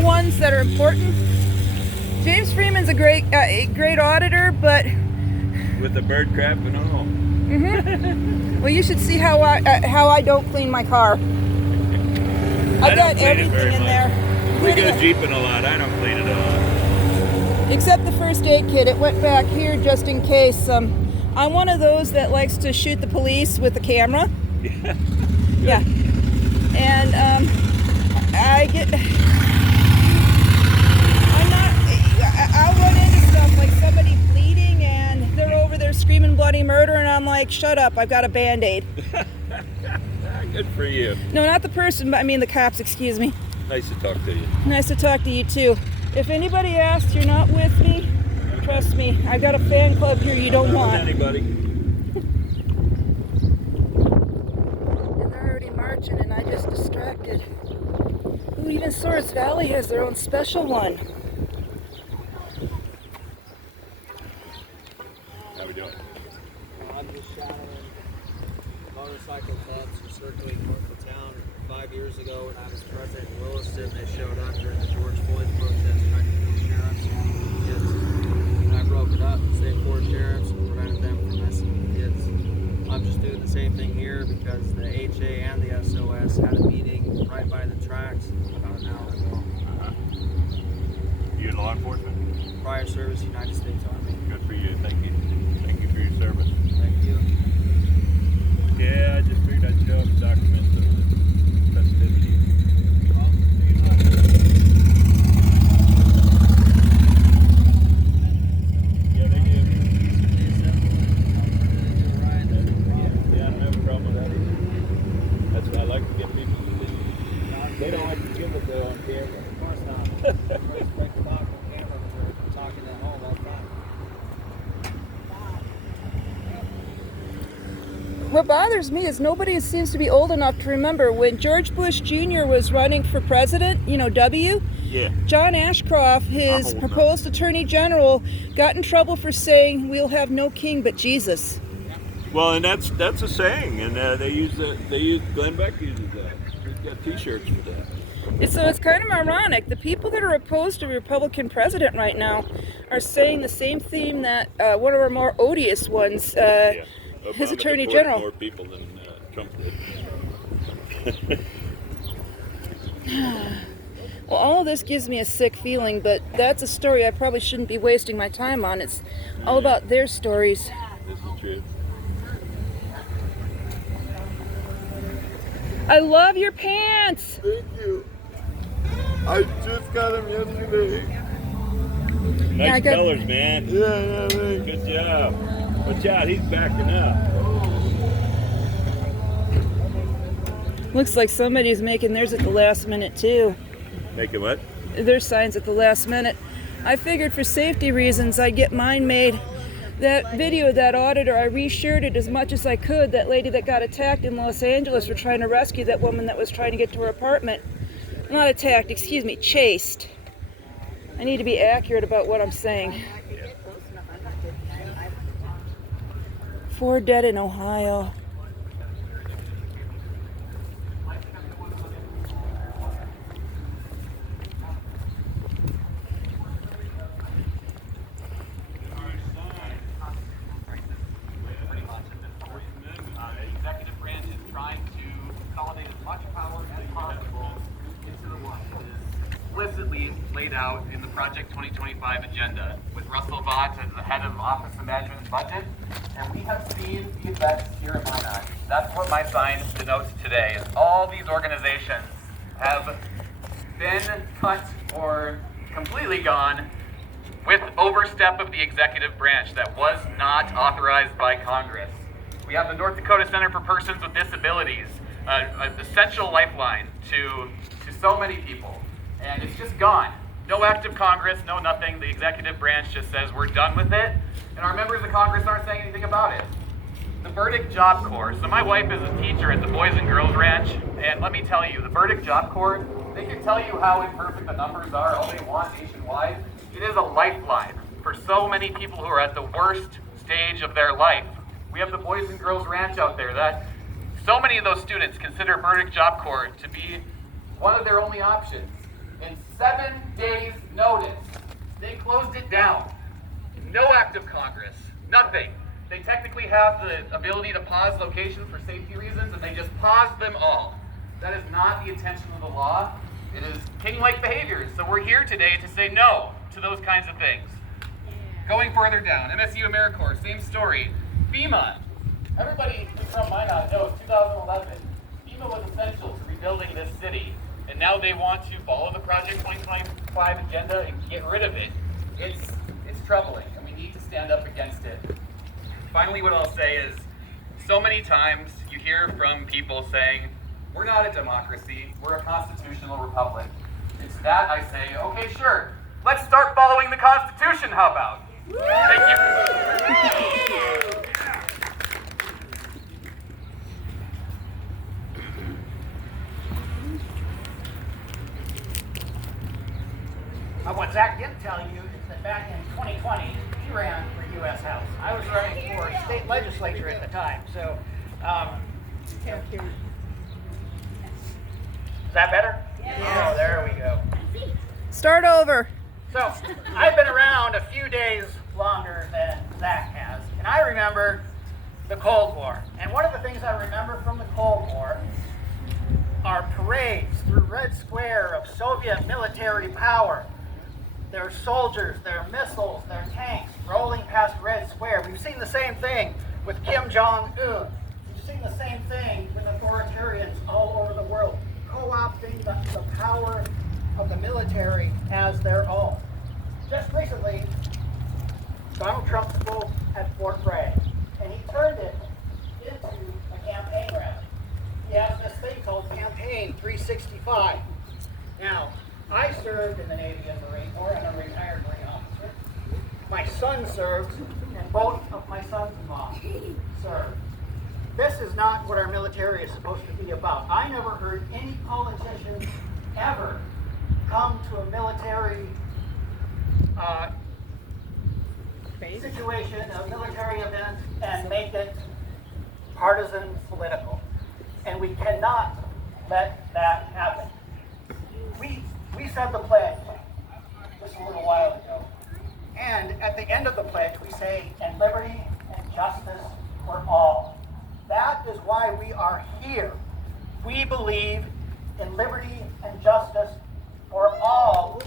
Ones that are important. James Freeman's a great auditor, but with the bird crap and all. Well, you should see how I don't clean my car. I got everything in there. We go jeeping a lot. I don't clean it all. Except the first aid kit. It went back here just in case. I'm one of those that likes to shoot the police with the camera. Yeah. And I'll run into stuff like somebody bleeding and they're over there screaming bloody murder, and I'm like, shut up, I've got a Band-Aid. Good for you. No, not the person, but I mean the cops, excuse me. Nice to talk to you. Nice to talk to you too. If anybody asks you're not with me, trust me, I've got a fan club here you don't want. Anybody. And they're already marching and I just distracted. Ooh, even Swords Valley has their own special one. How we doing? I'm just shadowing motorcycle clubs circling north of town. 5 years ago when I was president in Williston, they showed up during the George Floyd protest trying to kill sheriffs and kids. And I broke it up and saved 4 sheriffs and prevented them from messing with kids. I'm just doing the same thing here because the HA and the SOS had a meeting right by the tracks about an hour ago. You in law enforcement? Prior service, United States Army. Good for you. Thank you. Thank you for your service. Thank you. Yeah, I just figured I'd show up and document the festivity. Yeah, they do. Yeah, I don't have a problem with that either. That's what I like to get people to do. They don't like to give it though on camera. Of course not. Respect the talk on camera when we're talking at home all the time. What bothers me is nobody seems to be old enough to remember when George Bush Jr. was running for president, W. Yeah. John Ashcroft, his proposed attorney general, got in trouble for saying we'll have no king but Jesus. Well, and that's a saying, and Glenn Beck uses that. He's got T-shirts for that. So it's kind of ironic. The people that are opposed to a Republican president right now are saying the same theme that one of our more odious ones, his Obama attorney deported general. More people than Trump did. Well, all of this gives me a sick feeling, but that's a story I probably shouldn't be wasting my time on. It's all about their stories. This is true. I love your pants! Thank you. I just got them yesterday. Nice colors, man. Yeah, thanks. Good job. Watch out, he's backing up. Looks like somebody's making theirs at the last minute, too. Making what? Their signs at the last minute. I figured for safety reasons I'd get mine made. That video of that auditor, I reshared it as much as I could. That lady that got attacked in Los Angeles for trying to rescue that woman that was trying to get to her apartment. Not attacked, excuse me, chased. I need to be accurate about what I'm saying. 4 dead in Ohio. Executive branch is trying to consolidate as much power as possible into the one that is explicitly laid out in the Project 2025 agenda, with Russell Vaught as the head of Office of Management and Budget. And we have seen the effects here in Minot. That's what my sign denotes today. Is all these organizations have been cut or completely gone with overstep of the executive branch that was not authorized by Congress. We have the North Dakota Center for Persons with Disabilities, an essential lifeline to so many people, and it's just gone. No act of Congress, no nothing. The executive branch just says we're done with it, and our members of Congress aren't saying anything about it. The Verdict Job Corps. So my wife is a teacher at the Boys and Girls Ranch, and let me tell you, the Verdict Job Corps, they can tell you how imperfect the numbers are all they want nationwide. It is a lifeline for so many people who are at the worst stage of their life. We have the Boys and Girls Ranch out there that so many of those students consider Verdict Job Corps to be one of their only options. in 7 days' notice. They closed it down. No act of Congress, nothing. They technically have the ability to pause locations for safety reasons, and they just paused them all. That is not the intention of the law. It is king-like behaviors. So we're here today to say no to those kinds of things. Going further down, MSU AmeriCorps, same story. FEMA. Everybody who's from Minot knows 2011. FEMA was essential to rebuilding this city, and now they want to follow the Project 2025 agenda and get rid of it. It's troubling, and we need to stand up against it. Finally, what I'll say is, so many times you hear from people saying, we're not a democracy, we're a constitutional republic. And to that I say, okay, sure, let's start following the Constitution, how about? Thank you. What Zach didn't tell you is that back in 2020, he ran for U.S. House. I was running for state legislature at the time. So, is that better? Yeah. Oh, there we go. Start over. So, I've been around a few days longer than Zach has, and I remember the Cold War. And one of the things I remember from the Cold War are parades through Red Square of Soviet military power. Their soldiers, their missiles, their tanks rolling past Red Square. We've seen the same thing with Kim Jong-un. We've seen the same thing with authoritarians all over the world, co-opting the power of the military as their own. Just recently, Donald Trump spoke at Fort Bragg, and he turned it into a campaign rally. He has this thing called Campaign 365. Now, I served in the Navy and Marine Corps. I'm a retired Marine officer. My son served, and both of my sons-in-law served. This is not what our military is supposed to be about. I never heard any politician ever come to a military situation, a military event, and make it partisan political. And we cannot let that happen. We said the pledge just a little while ago. And at the end of the pledge, we say, and liberty and justice for all. That is why we are here. We believe in liberty and justice for all.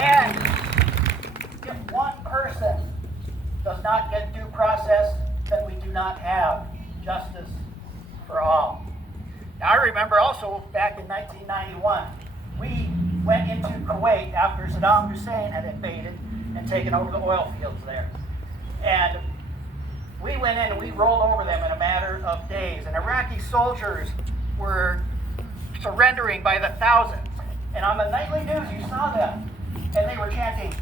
And if one person does not get due process, then we do not have justice for all. Now, I remember also back in 1991, we went into Kuwait after Saddam Hussein had invaded and taken over the oil fields there. And we went in and we rolled over them in a matter of days. And Iraqi soldiers were surrendering by the thousands. And on the nightly news, you saw them. And they were chanting,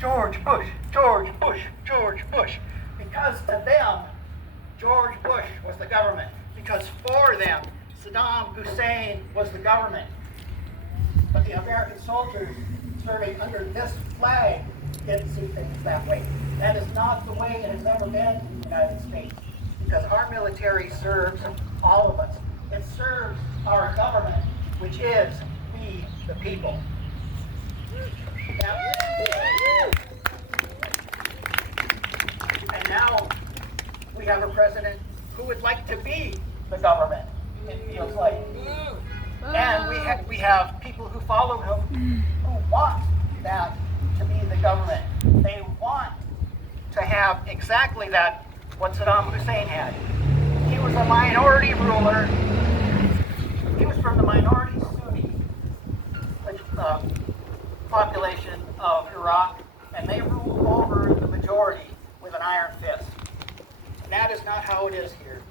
George Bush, George Bush, George Bush. Because to them, George Bush was the government. Because for them, Saddam Hussein was the government. But the American soldiers serving under this flag didn't see things that way. That is not the way it has ever been in the United States. Because our military serves all of us. It serves our government, which is we the people. And now we have a president who would like to be the government, it feels like. And we have people who follow him who want that to be the government. They want to have exactly that, what Saddam Hussein had. He was a minority ruler. He was from the minority Sunni population of Iraq, and they ruled over the majority with an iron fist. And that is not how it is here.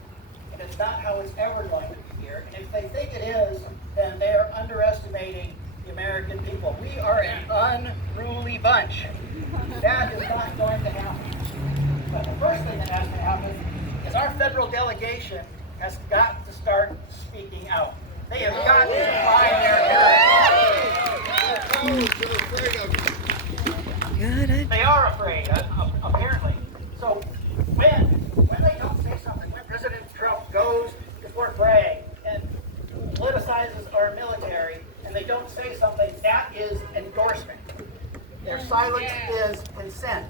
And it's not how it's ever going to be here. And if they think it is, then they are underestimating the American people. We are an unruly bunch. That is not going to happen. But the first thing that has to happen is our federal delegation has got to start speaking out. They have got to find their They are afraid, apparently. So when they don't say something, when President Trump goes to Fort Bragg and criticizes our military and they don't say something, that is endorsement. Their silence is consent.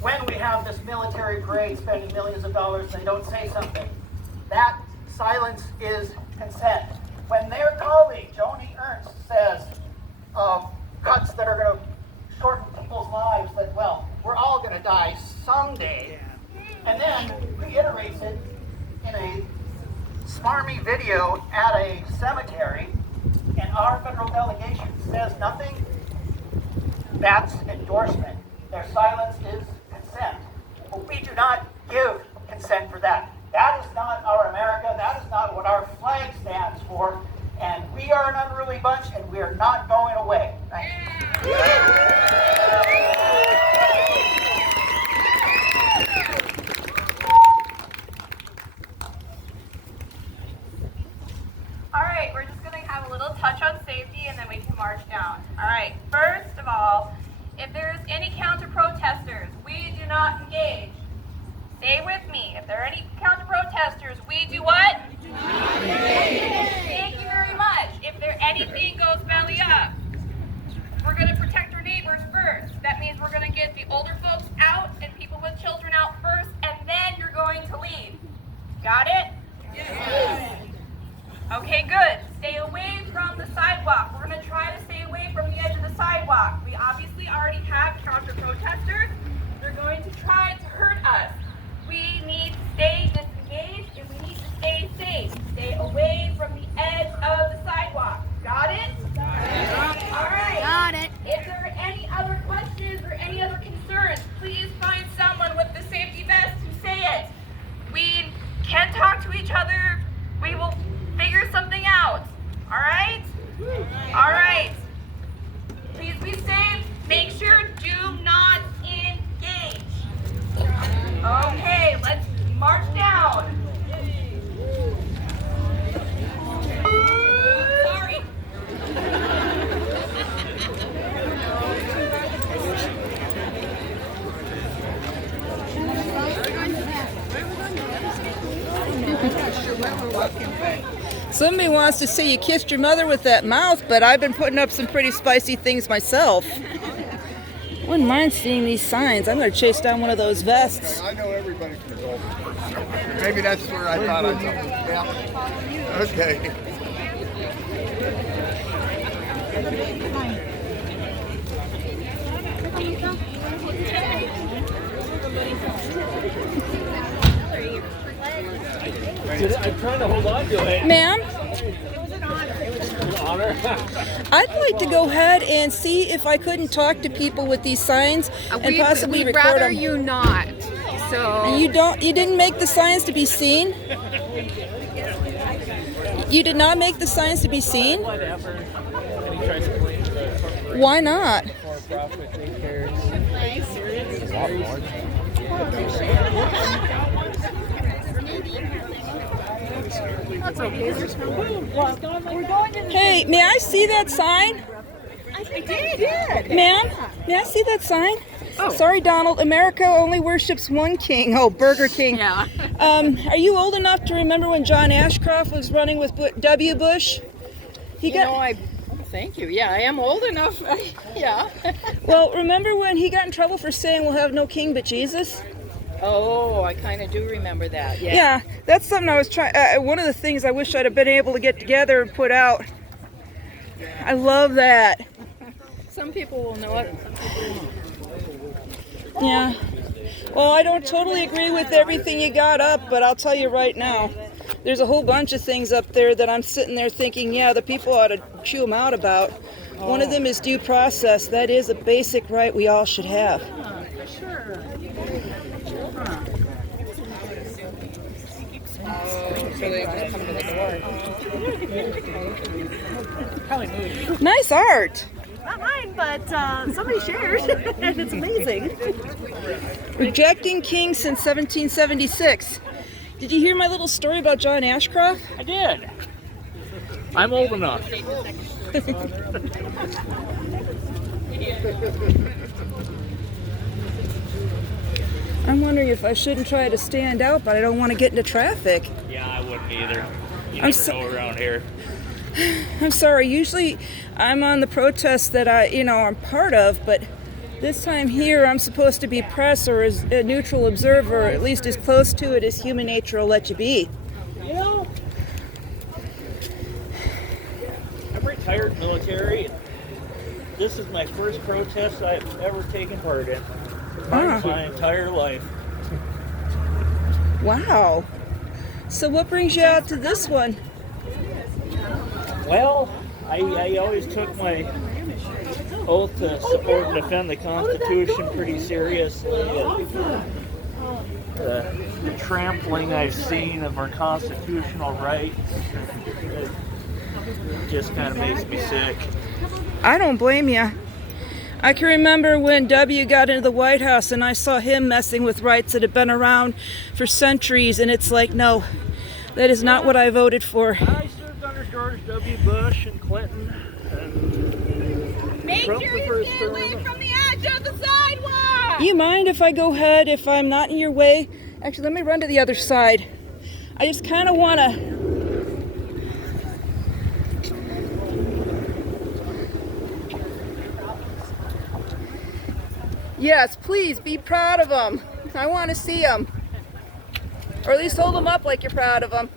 When we have this military parade spending millions of dollars and they don't say something, that silence is consent. When their colleague, Joni Ernst, says cuts that are going to shorten people's lives, that, well, we're all going to die someday, and then reiterates it in a smarmy video at a cemetery, and our federal delegation says nothing, that's endorsement. Their silence is consent. But we do not give consent for that. That is not our America. That is not what our flag stands for. And we are an unruly bunch, and we are not going away. Thank you. All right, we're just going to have a little touch on safety, and then we can march down. All right, first of all, if there's any counter-protesters, we do not engage. Stay with me. If there are any counter-protesters, we do what? Thank you very much. If there anything goes belly up, we're going to protect our neighbors first. That means we're going to get the older folks out and people with children out first, and then you're going to leave. Got it? Yes. Okay, good. Stay away from the sidewalk. We're going to try to stay away from the edge of the sidewalk. We obviously already have counter-protesters. They're going to try to hurt us. We need to stay disengaged and we need to stay safe. Stay away from the edge of the sidewalk. Got it? Got it. All right. Got it. If there are any other questions or any other concerns, please find someone with the safety vest to say it. We can talk to each other. We will figure something out. All right? All right. Please be safe. Make sure do not engage. Okay, let's march down. Sorry. Somebody wants to say you kissed your mother with that mouth, but I've been putting up some pretty spicy things myself. Wouldn't mind seeing these signs. I'm going to chase down one of those vests. I know everybody from the Golden. Maybe that's where I thought I saw. Yeah. Okay. I'm trying to hold on to it. Ma'am, An honor. I'd like to go ahead and see if I couldn't talk to people with these signs and possibly we'd record rather them. you not. So You didn't make the signs to be seen? You did not make the signs to be seen? Whatever. And he tries to claim the Why not? for-profit daycares. Hey, may I see that sign? I did. Ma'am, may I see that sign? Oh. Sorry, Donald. America only worships one king. Oh, Burger King. Yeah. Are you old enough to remember when John Ashcroft was running with W. Bush? Thank you. Yeah, I am old enough. Yeah. Well, remember when he got in trouble for saying we'll have no king but Jesus? Oh, I kind of do remember that. Yeah. Yeah, that's something I was trying. One of the things I wish I'd have been able to get together and put out. I love that. Some people will know it. Yeah. Well, I don't totally agree with everything you got up, but I'll tell you right now, there's a whole bunch of things up there that I'm sitting there thinking, yeah, the people ought to chew them out about. One of them is due process. That is a basic right we all should have. For sure. So they just come to the door. Nice art. Not mine, but somebody shared, and it's amazing. Rejecting king since 1776. Did you hear my little story about John Ashcroft? I did. I'm old enough. I'm wondering if I shouldn't try to stand out, but I don't want to get into traffic. Yeah, I wouldn't either. You I'm never so- know around here. I'm sorry. Usually I'm on the protests that I'm part of, but this time here I'm supposed to be press or as a neutral observer, or at least as close to it as human nature will let you be. You know, I'm retired military. And this is my first protest I've ever taken part in my entire life. Wow. So what brings you out to this one? Well, I always took my oath to support and defend the Constitution pretty seriously. The trampling I've seen of our constitutional rights, it just kind of makes me sick. I don't blame you. I can remember when W got into the White House and I saw him messing with rights that have been around for centuries, and it's like, no, that is not what I voted for. I served under George W. Bush and Clinton. And Make Trump sure the you first stay term. away from the edge of the sidewalk. You mind if I go ahead if I'm not in your way? Actually, let me run to the other side. I just kind of want to... Yes, please be proud of them. I want to see them. Or at least hold them up like you're proud of them.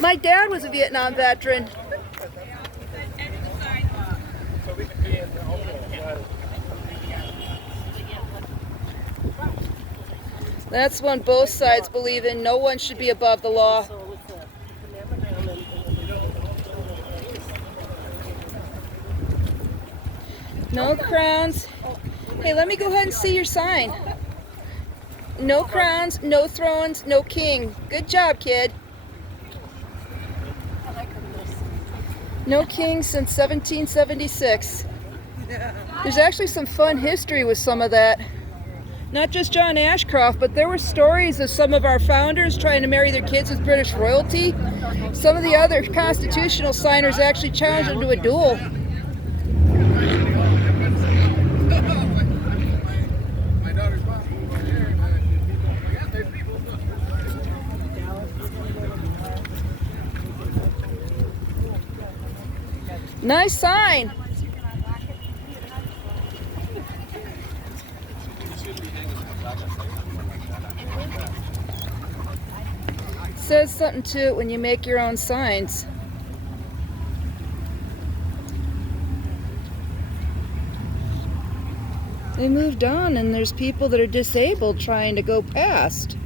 My dad was a Vietnam veteran. That's one both sides believe in. No one should be above the law. No crowns. Hey, let me go ahead and see your sign. No crowns, no thrones, no king. Good job, kid. No king since 1776. There's actually some fun history with some of that. Not just John Ashcroft, but there were stories of some of our founders trying to marry their kids with British royalty. Some of the other constitutional signers actually challenged them to a duel. Nice sign. Says something to it when you make your own signs. They moved on and there's people that are disabled trying to go past.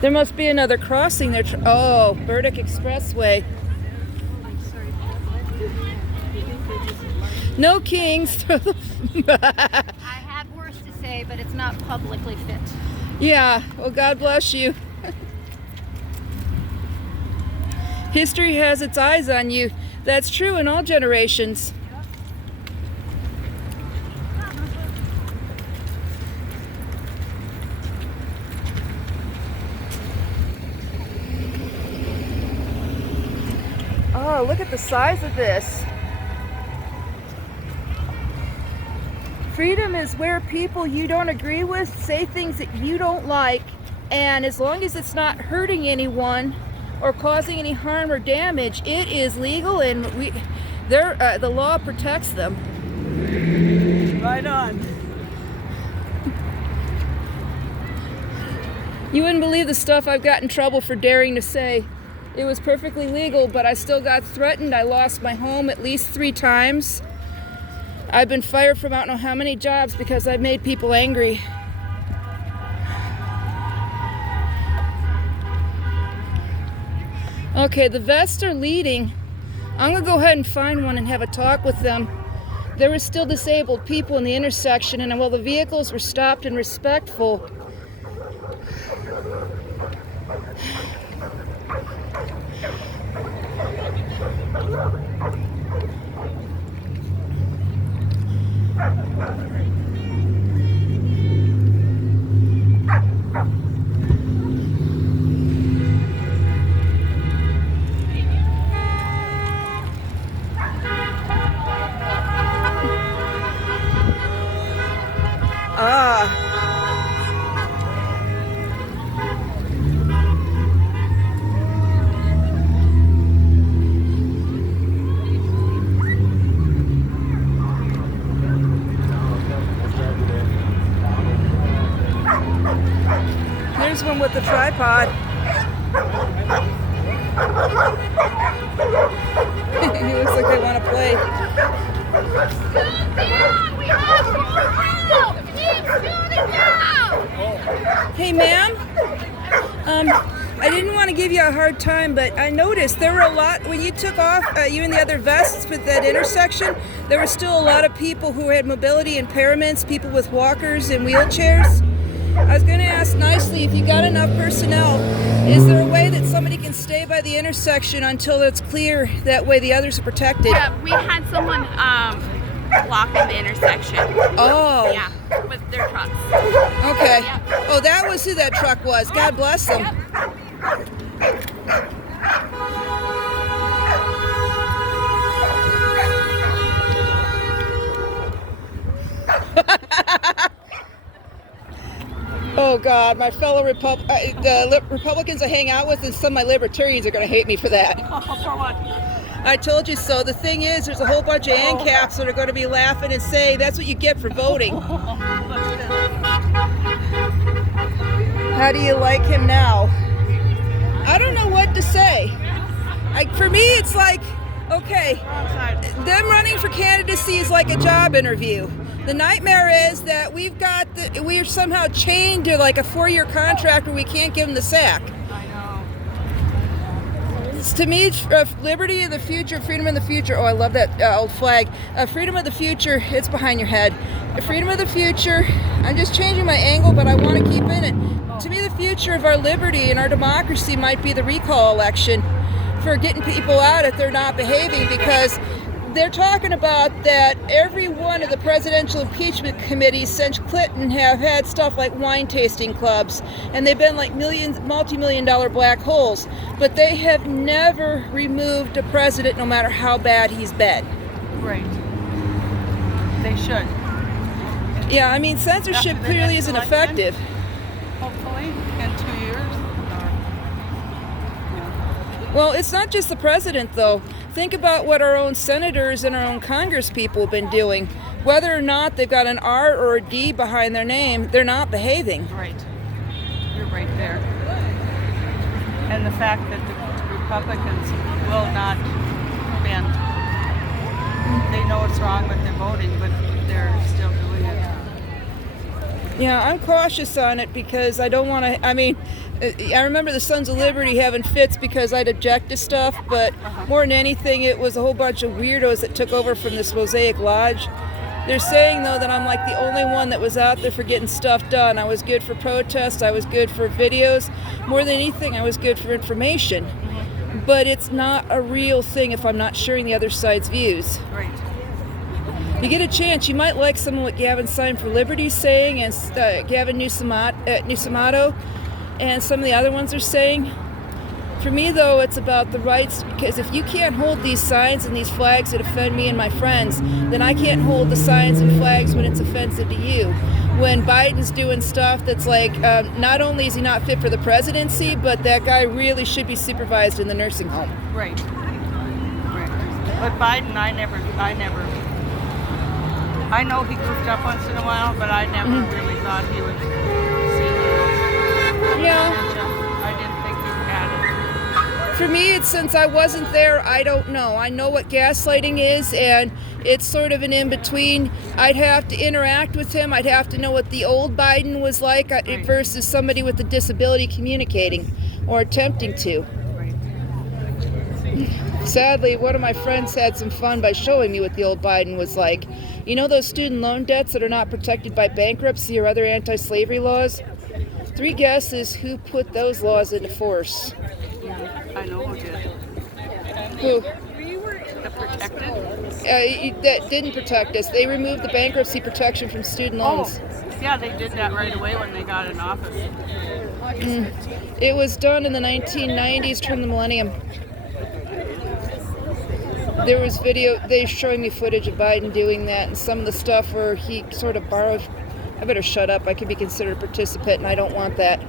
There must be another crossing there. Oh, Burdick Expressway. No kings. I have worse to say, but it's not publicly fit. Yeah, well, God bless you. History has its eyes on you. That's true in all generations. Oh, look at the size of this. Freedom is where people you don't agree with say things that you don't like, and as long as it's not hurting anyone or causing any harm or damage, it is legal, and the law protects them. Right on. You wouldn't believe the stuff I've got in trouble for daring to say. It was perfectly legal, but I still got threatened. I lost my home at least 3 times. I've been fired from I don't know how many jobs because I've made people angry. Okay, the vests are leading. I'm gonna go ahead and find one and have a talk with them. There were still disabled people in the intersection, and while the vehicles were stopped and respectful, him with the tripod. He looks like they want to play. Hey, ma'am. I didn't want to give you a hard time, but I noticed there were a lot, when you took off, you and the other vests with that intersection, there were still a lot of people who had mobility impairments, people with walkers and wheelchairs. I was going to ask nicely, if you got enough personnel, is there a way that somebody can stay by the intersection until it's clear, that way the others are protected? Yeah, we had someone blocking the intersection. Oh. Yeah, with their trucks. Okay. Oh, that was who that truck was. God bless them. Oh God, my fellow Republicans I hang out with, and some of my libertarians are going to hate me for that. For what? I told you so. The thing is, there's a whole bunch of ANCAPs that are going to be laughing and say, that's what you get for voting. How do you like him now? I don't know what to say. For me, it's like, okay, them running for candidacy is like a job interview. The nightmare is that we're somehow chained to like a 4-year contract where we can't give them the sack. I know. It's, to me, liberty in the future, freedom in the future. Oh, I love that old flag. Freedom of the future, it's behind your head. Freedom of the future, I'm just changing my angle, but I want to keep in it. To me, the future of our liberty and our democracy might be the recall election for getting people out if they're not behaving, because they're talking about that every one of the presidential impeachment committees since Clinton have had stuff like wine tasting clubs, and they've been like multi-million-dollar black holes, but they have never removed a president no matter how bad he's been. Right. They should. Yeah, I mean, censorship After the clearly next isn't election, effective. Hopefully, in 2 years. Well, it's not just the president, though. Think about what our own senators and our own Congress people have been doing. Whether or not they've got an R or a D behind their name, they're not behaving. Right. You're right there. And the fact that the Republicans will not bend. They know it's wrong what they're voting, but they're still doing it. Yeah, I'm cautious on it because I don't want to, I mean, I remember the Sons of Liberty having fits because I'd object to stuff, but more than anything, it was a whole bunch of weirdos that took over from this Mosaic Lodge. They're saying, though, that I'm like the only one that was out there for getting stuff done. I was good for protests, I was good for videos. More than anything, I was good for information. But it's not a real thing if I'm not sharing the other side's views. Right. You get a chance, you might like some of what Gavin Sign for Liberty's saying, and Gavin Newsom and some of the other ones are saying. For me, though, it's about the rights, because if you can't hold these signs and these flags that offend me and my friends, then I can't hold the signs and flags when it's offensive to you. When Biden's doing stuff that's like, not only is he not fit for the presidency, but that guy really should be supervised in the nursing home. Right. Right. But Biden, I know he goofed up once in a while, but I never really thought he would see Yeah. I didn't think he had it. For me, it's since I wasn't there, I don't know. I know what gaslighting is, and it's sort of an in-between. I'd have to interact with him. I'd have to know what the old Biden was like versus somebody with a disability communicating or attempting to. Right. Sadly, one of my friends had some fun by showing me what the old Biden was like. You know those student loan debts that are not protected by bankruptcy or other anti-slavery laws? 3 guesses who put those laws into force. I know who did. Who? The protected? That didn't protect us. They removed the bankruptcy protection from student loans. Oh, yeah, they did that right away when they got in office. It was done in the 1990s, turn the millennium. There was video, they're showing me footage of Biden doing that, and some of the stuff where he sort of borrowed. I better shut up. I could be considered a participant, and I don't want that.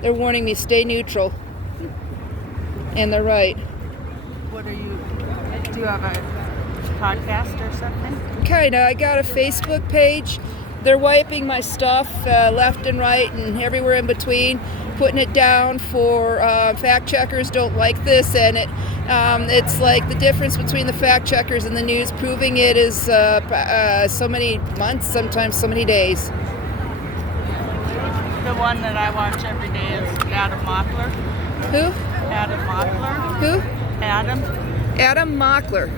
They're warning me, stay neutral. And they're right. What are you, do you have a podcast or something? Kinda. I got a Facebook page. They're wiping my stuff left and right and everywhere in between. putting it down for fact checkers don't like this, and it's like the difference between the fact checkers and the news. Proving it is so many months, sometimes so many days. The one that I watch every day is Adam Mockler. Who? Adam Mockler. Who? Adam Mockler.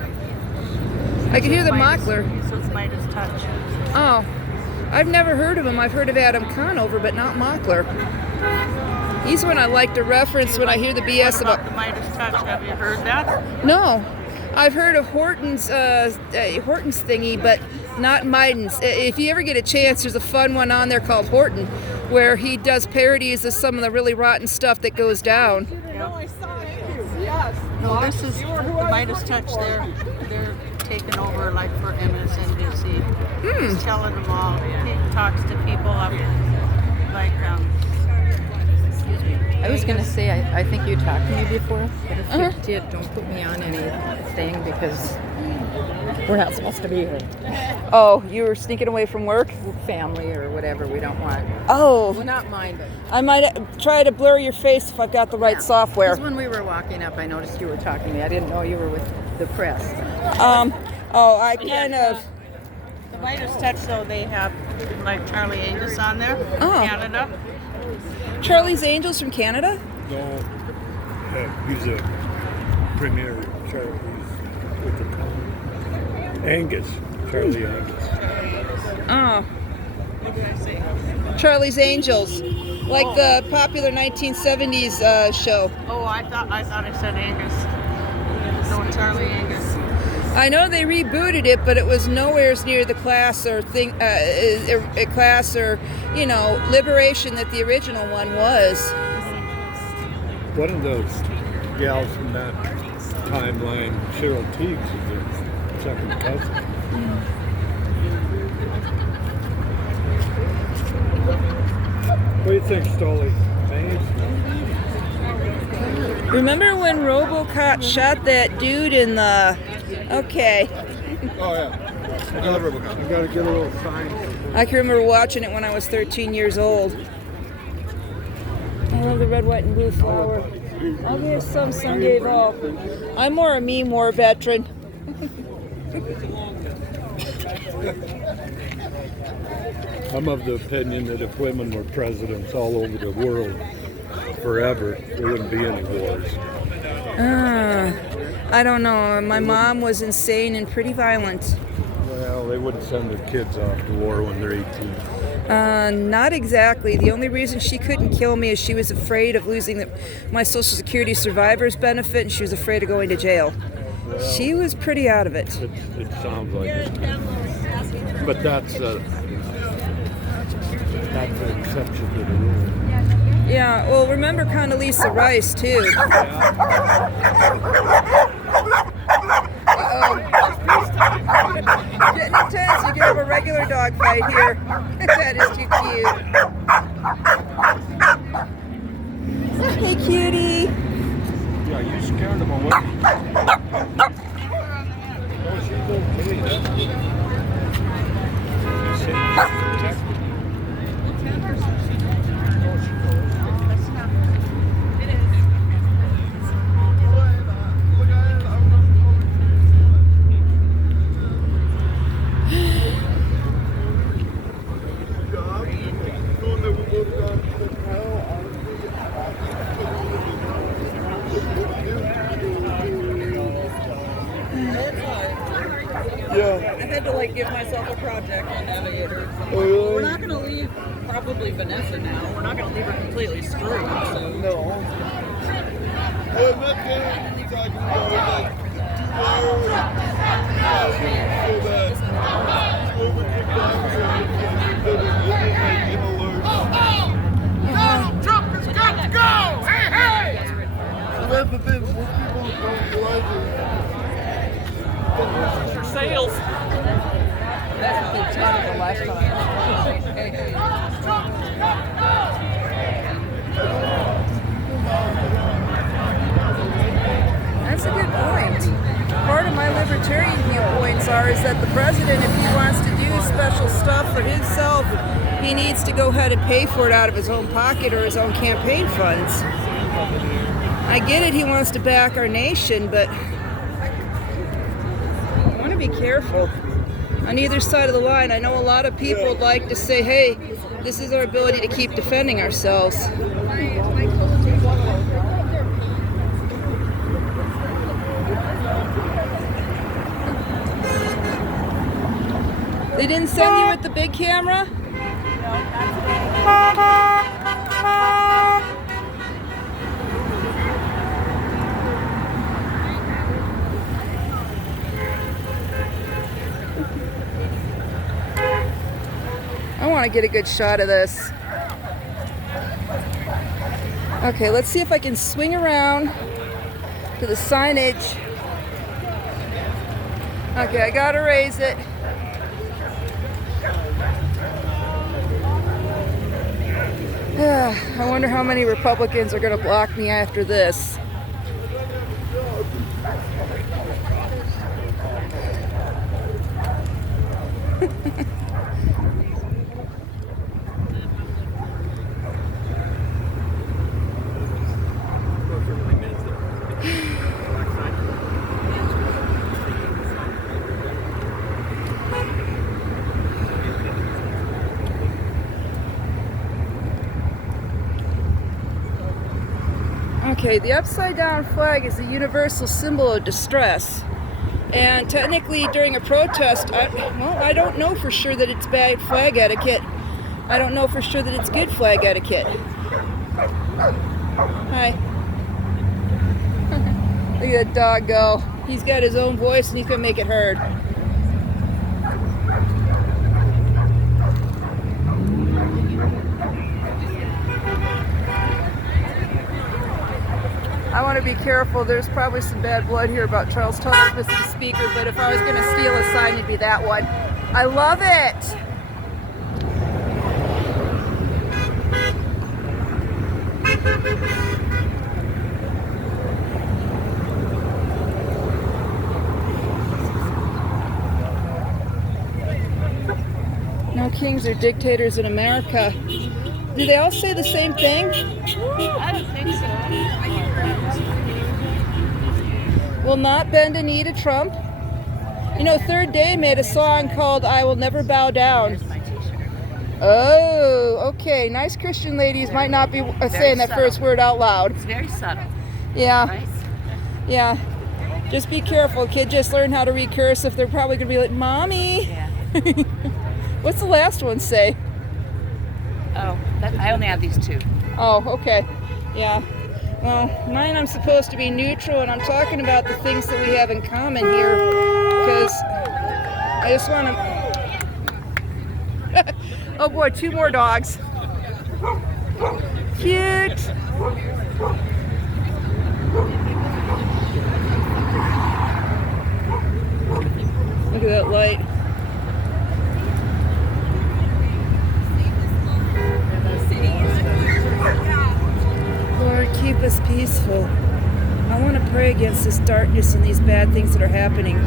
I can hear the Mockler. So it's Midas Touch. Oh, I've never heard of him. I've heard of Adam Conover, but not Mockler. He's one I like to reference when I hear the BS about the Midas Touch. Have you heard that? No, I've heard of Horton's thingy, but not Miden's. If you ever get a chance, there's a fun one on there called Horton, where he does parodies of some of the really rotten stuff that goes down. No, this is the Midas Touch. They're taking over like for MSNBC. He's telling them all. He talks to people up like I was going to say, I think you talked to me before, but if you did, don't put me on anything because we're not supposed to be here. Oh, you were sneaking away from work? Family or whatever we don't want. Oh. Well, not mine, but... I might try to blur your face if I've got the right software. Because when we were walking up, I noticed you were talking to me. I didn't know you were with the press. I kind of... The Midas Touch, though, they have like Charlie Angus on there, Canada. Charlie's Angels from Canada? No, he's a premier. Charlie, he's with the company. Angus, Charlie Angus. Oh. What did I say? Charlie's Angels, like the popular 1970s show. Oh, I thought I said Angus. No, Charlie Angus. I know they rebooted it, but it was nowhere near the class or liberation that the original one was. One of those gals from that timeline, Cheryl Teagues, is a second cousin. What do you think, Stolly? Remember when RoboCop shot that dude in the... Okay. Oh, yeah. I love RoboCop. You gotta get a little sign. I can remember watching it when I was 13 years old. I love the red, white, and blue flower. I'll give some gave all. I'm more a meme war veteran. I'm of the opinion that if women were presidents all over the world forever, there wouldn't be any wars. I don't know. My mom was insane and pretty violent. Well, they wouldn't send their kids off to war when they're 18. Not exactly. The only reason she couldn't kill me is she was afraid of losing my Social Security survivor's benefit, and she was afraid of going to jail. Well, she was pretty out of it. It sounds like it. But that's an exception to the rule. Yeah, well, remember Condoleezza Rice, too. Getting intense, you can have a regular dog fight here. That is too cute. Hey, cutie. Yeah, you scared them away. Oh, she's okay. Yeah. I had to give myself a project on Navigator. We're not going to leave probably Vanessa now. We're not going to leave her completely screwed. So. No. Well, that game we talking about Trump has got to go! Hey, hey! So that's the thing. Most people don't realize For sales. That's what they tried the last time. That's a good point. Part of my libertarian viewpoints is that the president, if he wants to do his special stuff for himself, he needs to go ahead and pay for it out of his own pocket or his own campaign funds. I get it, he wants to back our nation, but I want to be careful on either side of the line. I know a lot of people would like to say, hey, this is our ability to keep defending ourselves. They didn't send you with the big camera? I want to get a good shot of this. Okay, let's see if I can swing around to the signage. Okay, I gotta raise it. I wonder how many Republicans are going to block me after this. Okay, the upside down flag is a universal symbol of distress. And technically during a protest, I don't know for sure that it's bad flag etiquette. I don't know for sure that it's good flag etiquette. Hi. Look at that dog go. He's got his own voice and he can make it heard. I want to be careful. There's probably some bad blood here about Charles Tull's missing speaker, but if I was going to steal a sign, it'd be that one. I love it! No kings or dictators in America. Do they all say the same thing? I don't think so. Will not bend a knee to Trump. You know, Third Day made a song called I Will Never Bow Down. Oh, okay. Nice Christian ladies might not be saying that first word out loud. It's very subtle. Yeah. Nice. Yeah. Just be careful. Kid just learn how to read cursive. They're probably going to be like, Mommy. Yeah. What's the last one say? Oh, I only have these two. Oh, okay. Yeah. Well, mine I'm supposed to be neutral, and I'm talking about the things that we have in common here, because I just want to... Oh boy, 2 more dogs. Cute. Look at that light. Lord, keep us peaceful. I want to pray against this darkness and these bad things that are happening,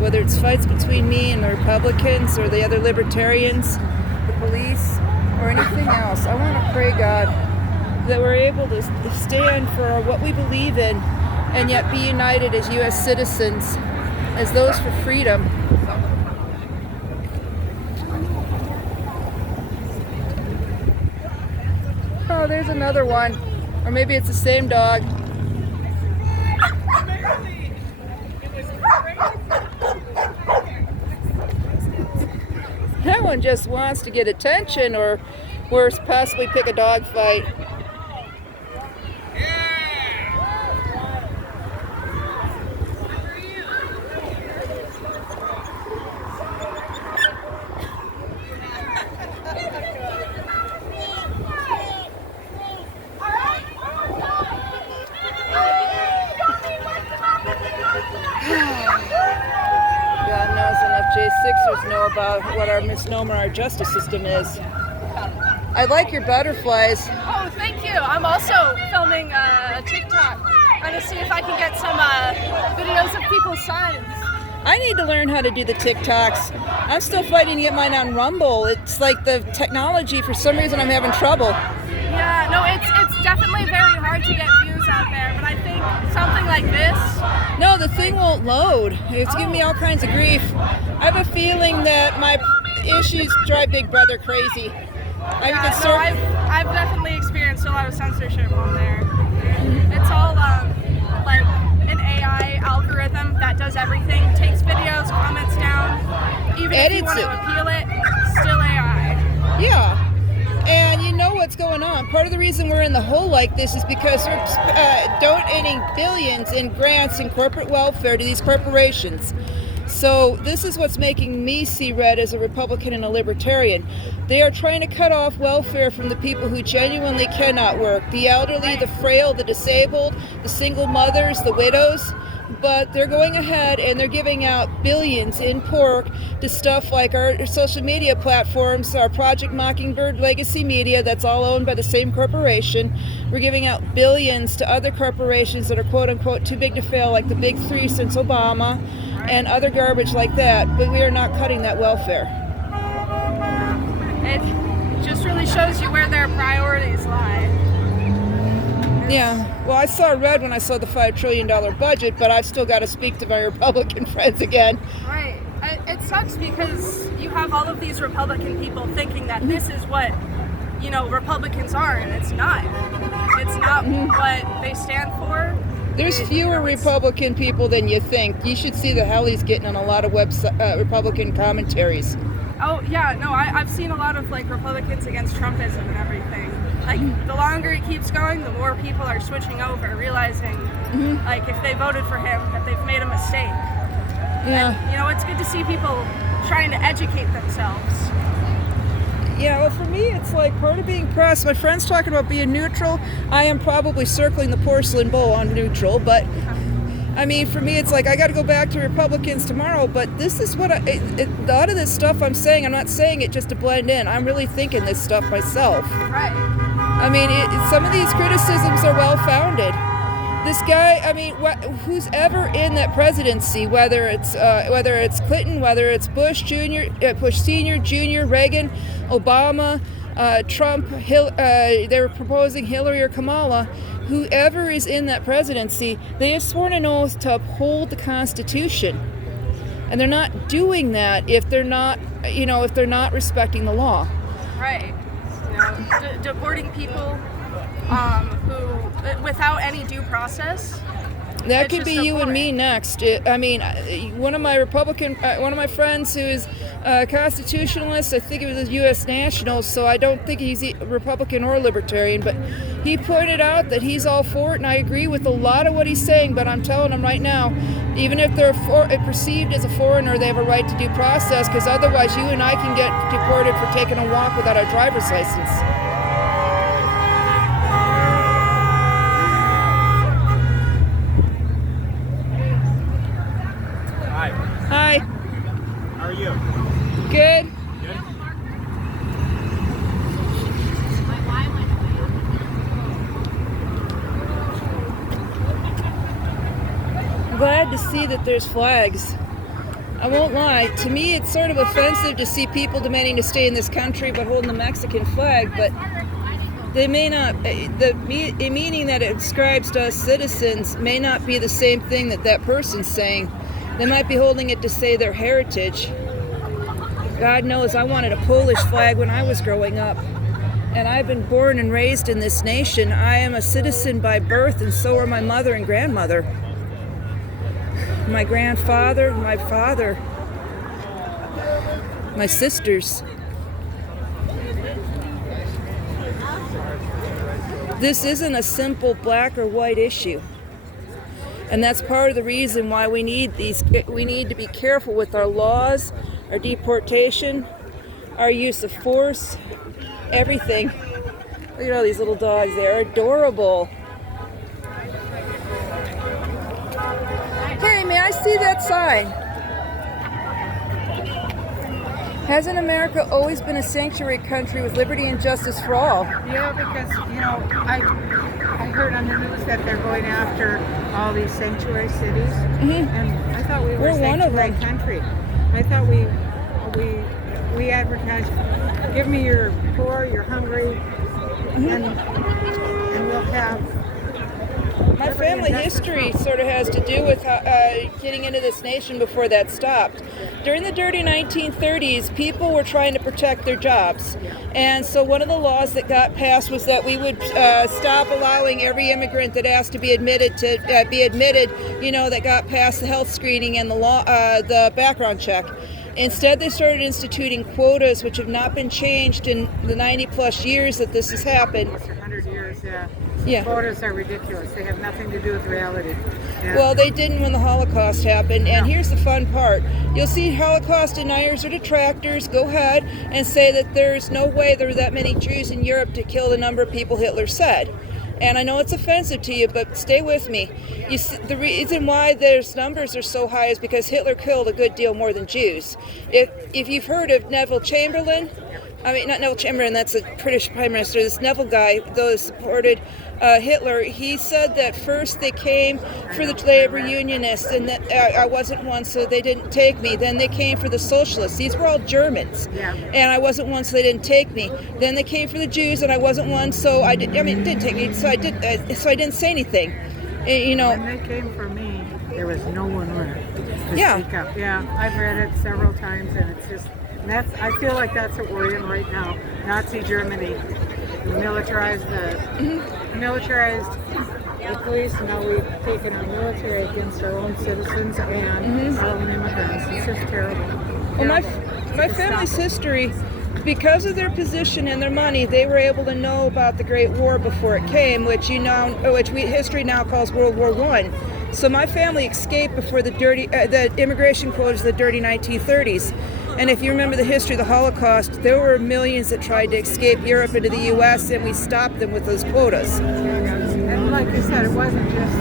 whether it's fights between me and the Republicans or the other libertarians, the police, or anything else. I want to pray, God, that we're able to stand for what we believe in and yet be united as U.S. citizens, as those for freedom. Oh, there's another one. Or maybe it's the same dog. That one just wants to get attention, or worse, possibly pick a dog fight. God knows enough J6ers know about what our misnomer, our justice system is. I like your butterflies. Oh, thank you. I'm also filming a TikTok. I'm going to see if I can get some videos of people's signs. I need to learn how to do the TikToks. I'm still fighting to get mine on Rumble. It's like the technology, for some reason I'm having trouble. Yeah, no, it's definitely very hard to get views out there, but I think something like this. No, the thing won't load. It's giving me all kinds of grief. I have a feeling that my issues drive Big Brother crazy. I've definitely experienced a lot of censorship on there. It's all like an AI algorithm that does everything, takes videos, comments down, even if you want to appeal it, still AI. Yeah. And you know what's going on. Part of the reason we're in the hole like this is because we're donating billions in grants and corporate welfare to these corporations. So this is what's making me see red as a Republican and a Libertarian. They are trying to cut off welfare from the people who genuinely cannot work. The elderly, the frail, the disabled, the single mothers, the widows. But they're going ahead and they're giving out billions in pork to stuff like our social media platforms, our Project Mockingbird Legacy Media, that's all owned by the same corporation. We're giving out billions to other corporations that are quote unquote too big to fail, like the big three since Obama, and other garbage like that. But we are not cutting that welfare. It just really shows you where their priorities lie. Yeah, well, I saw red when I saw the $5 trillion budget, but I've still got to speak to my Republican friends again. Right. It sucks because you have all of these Republican people thinking that this is what, Republicans are, and it's not. It's not what they stand for. There's fewer Republican people than you think. You should see the hell he's getting on a lot of Republican commentaries. Oh, yeah, no, I've seen a lot of, Republicans against Trumpism and everything. The longer it keeps going, the more people are switching over, realizing, if they voted for him, that they've made a mistake. Yeah. And, it's good to see people trying to educate themselves. Yeah, well, for me, it's like part of being pressed. My friend's talking about being neutral. I am probably circling the porcelain bowl on neutral, but I mean, for me, it's like I got to go back to Republicans tomorrow, but this is what a lot of this stuff I'm saying, I'm not saying it just to blend in. I'm really thinking this stuff myself. Right. I mean, some of these criticisms are well-founded. This guy, I mean, who's ever in that presidency, whether it's Clinton, whether it's Bush Senior, Junior, Reagan, Obama, Trump, they were proposing Hillary or Kamala, whoever is in that presidency, they have sworn an oath to uphold the Constitution. And they're not doing that if they're not respecting the law. Right. Deporting people who, without any due process. That could be you and me next. One of my friends who is a constitutionalist, I think it was a U.S. national, so I don't think he's Republican or Libertarian, but he pointed out that he's all for it, and I agree with a lot of what he's saying, but I'm telling him right now, even if they're perceived as a foreigner, they have a right to due process, because otherwise you and I can get deported for taking a walk without our driver's license. Hi. How are you? Good. Good. I'm glad to see that there's flags. I won't lie, to me it's sort of offensive to see people demanding to stay in this country but holding the Mexican flag, but they may not, the meaning that it ascribes to us citizens may not be the same thing that person's saying. They might be holding it to say their heritage. God knows I wanted a Polish flag when I was growing up. And I've been born and raised in this nation. I am a citizen by birth, and so are my mother and grandmother. My grandfather, my father, my sisters. This isn't a simple black or white issue. And that's part of the reason why we need to be careful with our laws, our deportation, our use of force, everything. Look at all these little dogs, they're adorable. Hey, may I see that sign? Hasn't America always been a sanctuary country with liberty and justice for all? Yeah, because, I heard on the news that they're going after all these sanctuary cities, and I thought we were We're one of sanctuary them. country. I thought we advertised, give me your poor, your hungry, and we'll have. My family history sort of has to do with getting into this nation before that stopped. During the dirty 1930s, people were trying to protect their jobs. And so one of the laws that got passed was that we would stop allowing every immigrant that asked to be admitted, that got past the health screening and the background check. Instead, they started instituting quotas, which have not been changed in the 90 plus years that this has happened. 100 years, Yeah. Quotas are ridiculous. They have nothing to do with reality. Yeah. Well, they didn't when the Holocaust happened, and here's the fun part. You'll see Holocaust deniers or detractors go ahead and say that there's no way there were that many Jews in Europe to kill the number of people Hitler said. And I know it's offensive to you, but stay with me. You see, the reason why those numbers are so high is because Hitler killed a good deal more than Jews. If you've heard of Neville Chamberlain, not Neville Chamberlain, that's a British Prime Minister, this Neville guy, though supported Hitler, he said that first they came for the labor unionists, and that I wasn't one, so they didn't take me. Then they came for the socialists. These were all Germans, and I wasn't one, so they didn't take me. Then they came for the Jews, and I wasn't one, so it didn't take me. So I didn't say anything. When they came for me, there was no one left to speak up. Yeah, I've read it several times, and it's just. I feel like that's what we're in right now. Nazi Germany, militarized the police. Now we've taken our military against our own citizens and our own immigrants. It's just terrible. Well, my family's history, because of their position and their money, they were able to know about the Great War before it came, which history now calls World War I. So my family escaped before the immigration quotas of the dirty 1930s. And if you remember the history of the Holocaust, there were millions that tried to escape Europe into the U.S., and we stopped them with those quotas. And like you said, it wasn't just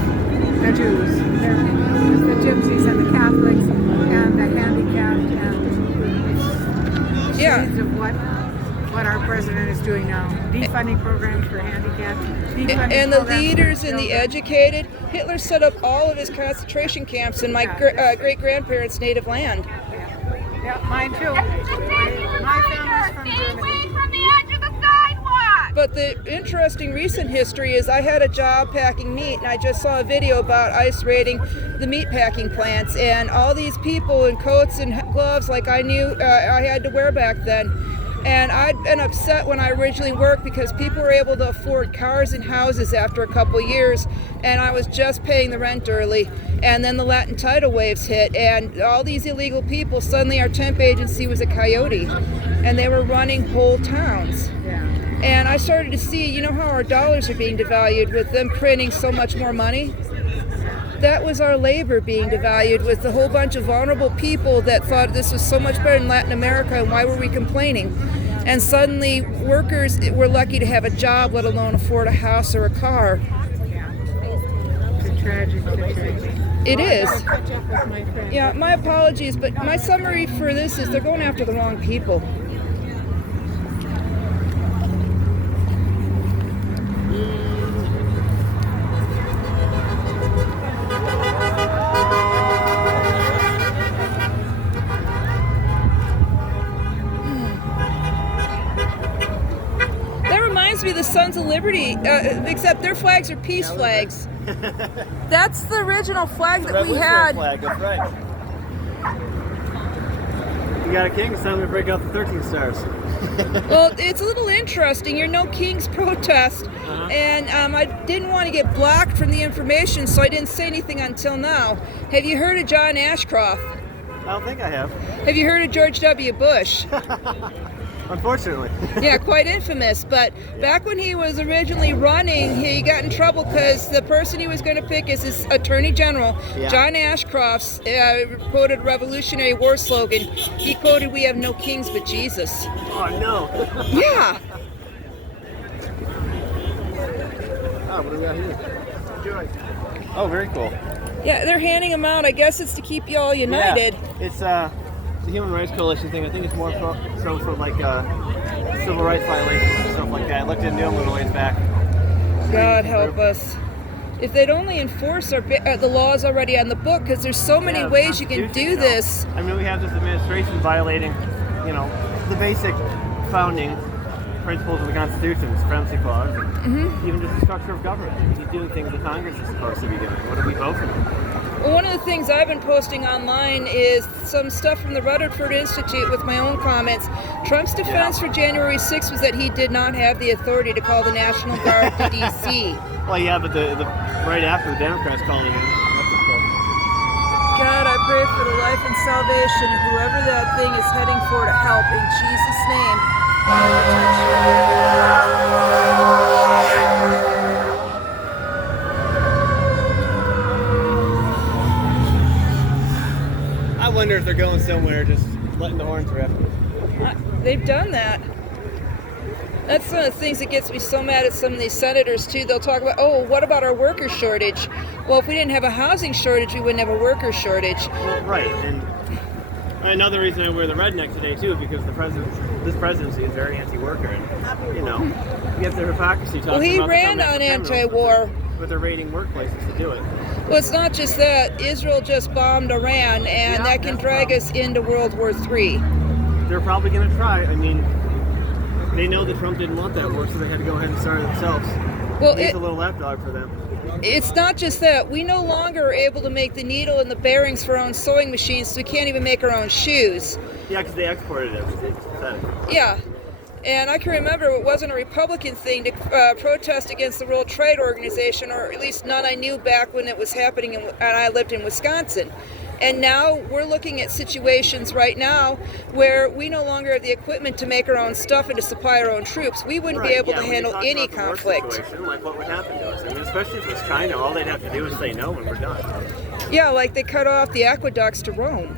the Jews. There was the gypsies and the Catholics and the handicapped and shades of what our president is doing now. Defunding programs for handicapped. And the leaders and the educated. Hitler set up all of his concentration camps in my great-grandparents' native land. Yeah, mine too. My family's from Germany. From the edge of the sidewalk! But the interesting recent history is I had a job packing meat, and I just saw a video about ICE raiding the meat packing plants, and all these people in coats and gloves like I knew I had to wear back then. And I'd been upset when I originally worked because people were able to afford cars and houses after a couple years, and I was just paying the rent early. And then the Latin tidal waves hit, and all these illegal people, suddenly our temp agency was a coyote, and they were running whole towns. And I started to see, how our dollars are being devalued with them printing so much more money? That was our labor being devalued with a whole bunch of vulnerable people that thought this was so much better in Latin America, and why were we complaining? And suddenly workers were lucky to have a job, let alone afford a house or a car. It's tragic. It is. Yeah, my apologies, but my summary for this is they're going after the wrong people. Me the Sons of Liberty, except their flags are peace flags. That's the original flag that we had. Flag, that's right. You got a king, it's time to break out the 13 stars. Well, it's a little interesting. You're no King's protest, and I didn't want to get blocked from the information, so I didn't say anything until now. Have you heard of John Ashcroft? I don't think I have. Have you heard of George W. Bush? Unfortunately. Yeah, quite infamous. But back when he was originally running, he got in trouble because the person he was going to pick as his attorney general, John Ashcroft, quoted a Revolutionary War slogan. He quoted, "We have no kings but Jesus." Oh, no. Yeah. Oh, what do we got here? Enjoy. Oh, very cool. Yeah, they're handing them out. I guess it's to keep you all united. Yeah, it's the Human Rights Coalition thing. I think it's more so for like civil rights violations and stuff like that. I looked into them a little ways back. God help us. If they'd only enforce the laws already on the book, because there's so many ways you can do this. I mean, we have this administration violating, the basic founding principles of the Constitution, the Supremacy Clause, and even just the structure of government. He's doing things the Congress is supposed to be doing. What are we voting on? Well, one of the things I've been posting online is some stuff from the Rutherford Institute with my own comments. Trump's defense for January 6th was that he did not have the authority to call the National Guard to D.C. Well, yeah, but the right after the Democrats called it in. God, I pray for the life and salvation of whoever that thing is heading for to help in Jesus' name. I wonder if they're going somewhere, just letting the horns rip. They've done that. That's one of the things that gets me so mad at some of these senators, too. They'll talk about, what about our worker shortage? Well, if we didn't have a housing shortage, we wouldn't have a worker shortage. Well, right, and another reason I wear the redneck today, too, because this presidency is very anti-worker, and, you get the hypocrisy talking about he ran on anti-war. But they're raiding workplaces to do it. Well, it's not just that. Israel just bombed Iran, and that can drag us into World War III. They're probably going to try. I mean, they know that Trump didn't want that war, so they had to go ahead and start it themselves. Well, it's a little lapdog for them. It's not just that. We no longer are able to make the needle and the bearings for our own sewing machines, so we can't even make our own shoes. Yeah, because they exported everything. Yeah. And I can remember it wasn't a Republican thing to protest against the World Trade Organization, or at least none I knew back when it was happening and I lived in Wisconsin. And now we're looking at situations right now where we no longer have the equipment to make our own stuff and to supply our own troops. We wouldn't be able to handle any conflict. Like what would happen to us? I mean, especially if it was China, all they'd have to do is say no and we're done. Yeah, like they cut off the aqueducts to Rome.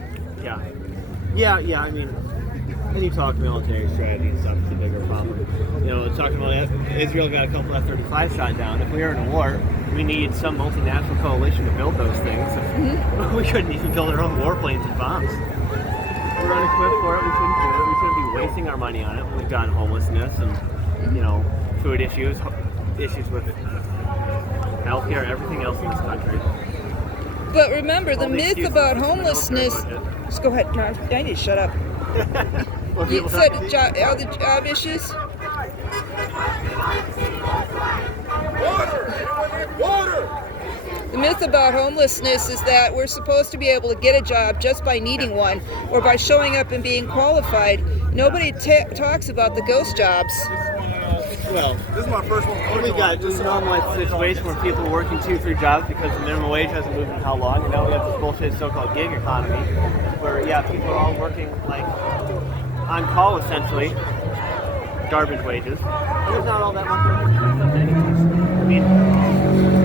Yeah, I mean, when you talk military strategy and stuff, it's a bigger problem. Talking about Israel got a couple F-35 shot down. If we were in a war, we need some multinational coalition to build those things. We couldn't even build our own warplanes and bombs. We're unequipped for it. We shouldn't do it. We shouldn't be wasting our money on it. We've got homelessness and, food issues with healthcare, everything else in this country. But remember, the myth about homelessness... Just go ahead, John. I need to shut up. You said other job issues? Water! The myth about homelessness is that we're supposed to be able to get a job just by needing one or by showing up and being qualified. Nobody talks about the ghost jobs. Well, this is my first one. We got this normalized situation where people are working 2-3 jobs because the minimum wage hasn't moved in how long, and now we have this bullshit so-called gig economy, where people are all working like on call essentially, garbage wages. And there's not all that much work anyways. I mean,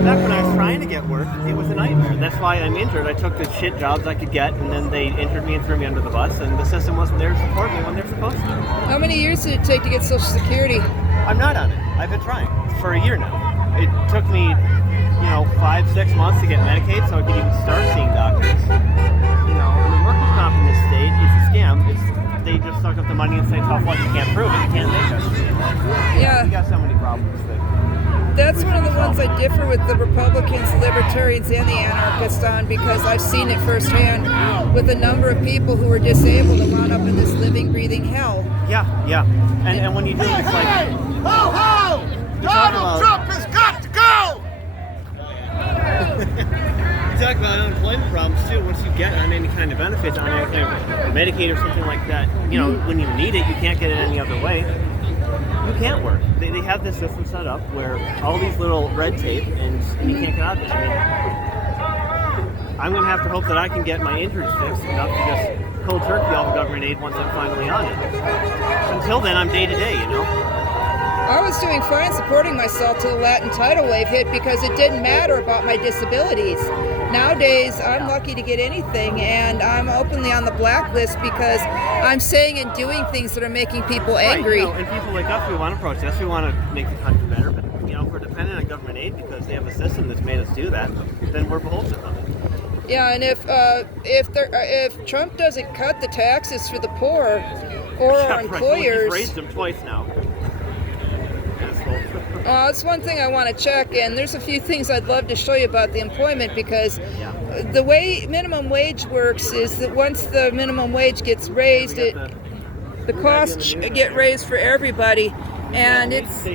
back when I was trying to get work, it was a nightmare. That's why I'm injured. I took the shit jobs I could get, and then they injured me and threw me under the bus, and the system wasn't there to support me when they're supposed to. How many years did it take to get Social Security? I'm not on it. I've been trying for a year now. It took me, 5-6 months to get Medicaid so I could even start seeing doctors. The workers' comp in this state, it's a scam. They just suck up the money and say, tough luck, you can't prove it, you can't make it. Yeah. We got so many problems That's one of the ones I differ with the Republicans, the Libertarians, and the Anarchists on, because I've seen it firsthand with a number of people who were disabled and wound up in this living, breathing hell. Yeah. And when you do it, it's like... Ho, ho! Donald Trump has got to go! You talk about unemployment problems, too. Once you get on any kind of benefits, on any kind of Medicaid or something like that, when you need it, you can't get it any other way. You can't work. They have this system set up where all these little red tape, and you can't get out of it. I mean, I'm going to have to hope that I can get my injuries fixed enough to just cold turkey all the government aid once I'm finally on it. Until then, I'm day to day, I was doing fine supporting myself till the Latin tidal wave hit because it didn't matter about my disabilities. Nowadays, I'm lucky to get anything, and I'm openly on the blacklist because I'm saying and doing things that are making people angry. Right, and people like us, we want to protest, we want to make the country better, but if we're dependent on government aid because they have a system that's made us do that, then we're beholden to them. Yeah, and if Trump doesn't cut the taxes for the poor or our employers, He's raised them twice now. Asshole. It's one thing I want to check, and there's a few things I'd love to show you about the employment, because the way minimum wage works is that once the minimum wage gets raised, the costs get raised for everybody, and it's...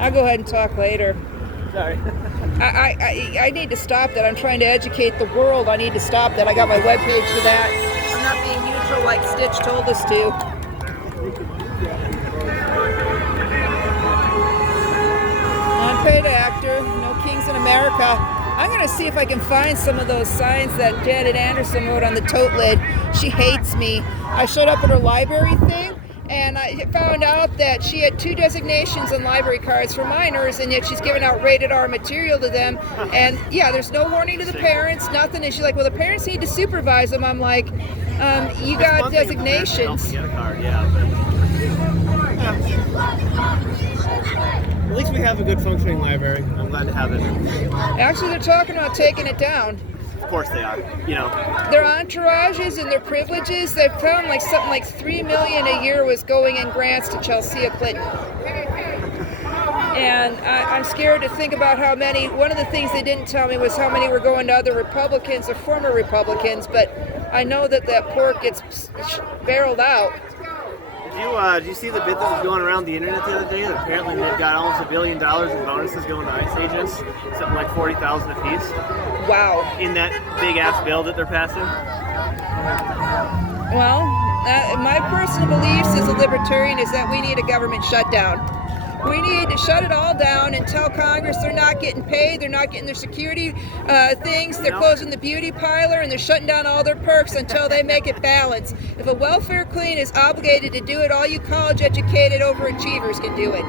I'll go ahead and talk later. Sorry. I need to stop that. I'm trying to educate the world. I need to stop that. I got my webpage for that. I'm not being neutral like Stitch told us to. Unpaid actor, no kings in America. I'm going to see if I can find some of those signs that Janet Anderson wrote on the tote lid. She hates me. I showed up at her library thing, and I found out that she had 2 designations on library cards for minors, and yet she's giving out rated R material to them. And yeah, there's no warning to the parents, nothing. And she's like, well, the parents need to supervise them. I'm like, you got designations. At least we have a good functioning library. I'm glad to have it. Actually, they're talking about taking it down. Of course they are. You know, their entourages and their privileges, they found like something like $3 million a year was going in grants to Chelsea Clinton. And I'm scared to think about how many. One of the things they didn't tell me was how many were going to other Republicans or former Republicans, but I know that pork gets barreled out. Did you see the bit that was going around the internet the other day? That apparently they've got almost $1 billion in bonuses going to ICE agents, something like $40,000 apiece. Wow! In that big ass bill that they're passing. Well, my personal beliefs as a libertarian is that we need a government shutdown. We need to shut it all down and tell Congress they're not getting paid, they're not getting their security things, they're closing the beauty parlor, and they're shutting down all their perks until they make it balance. If a welfare queen is obligated to do it, all you college-educated overachievers can do it.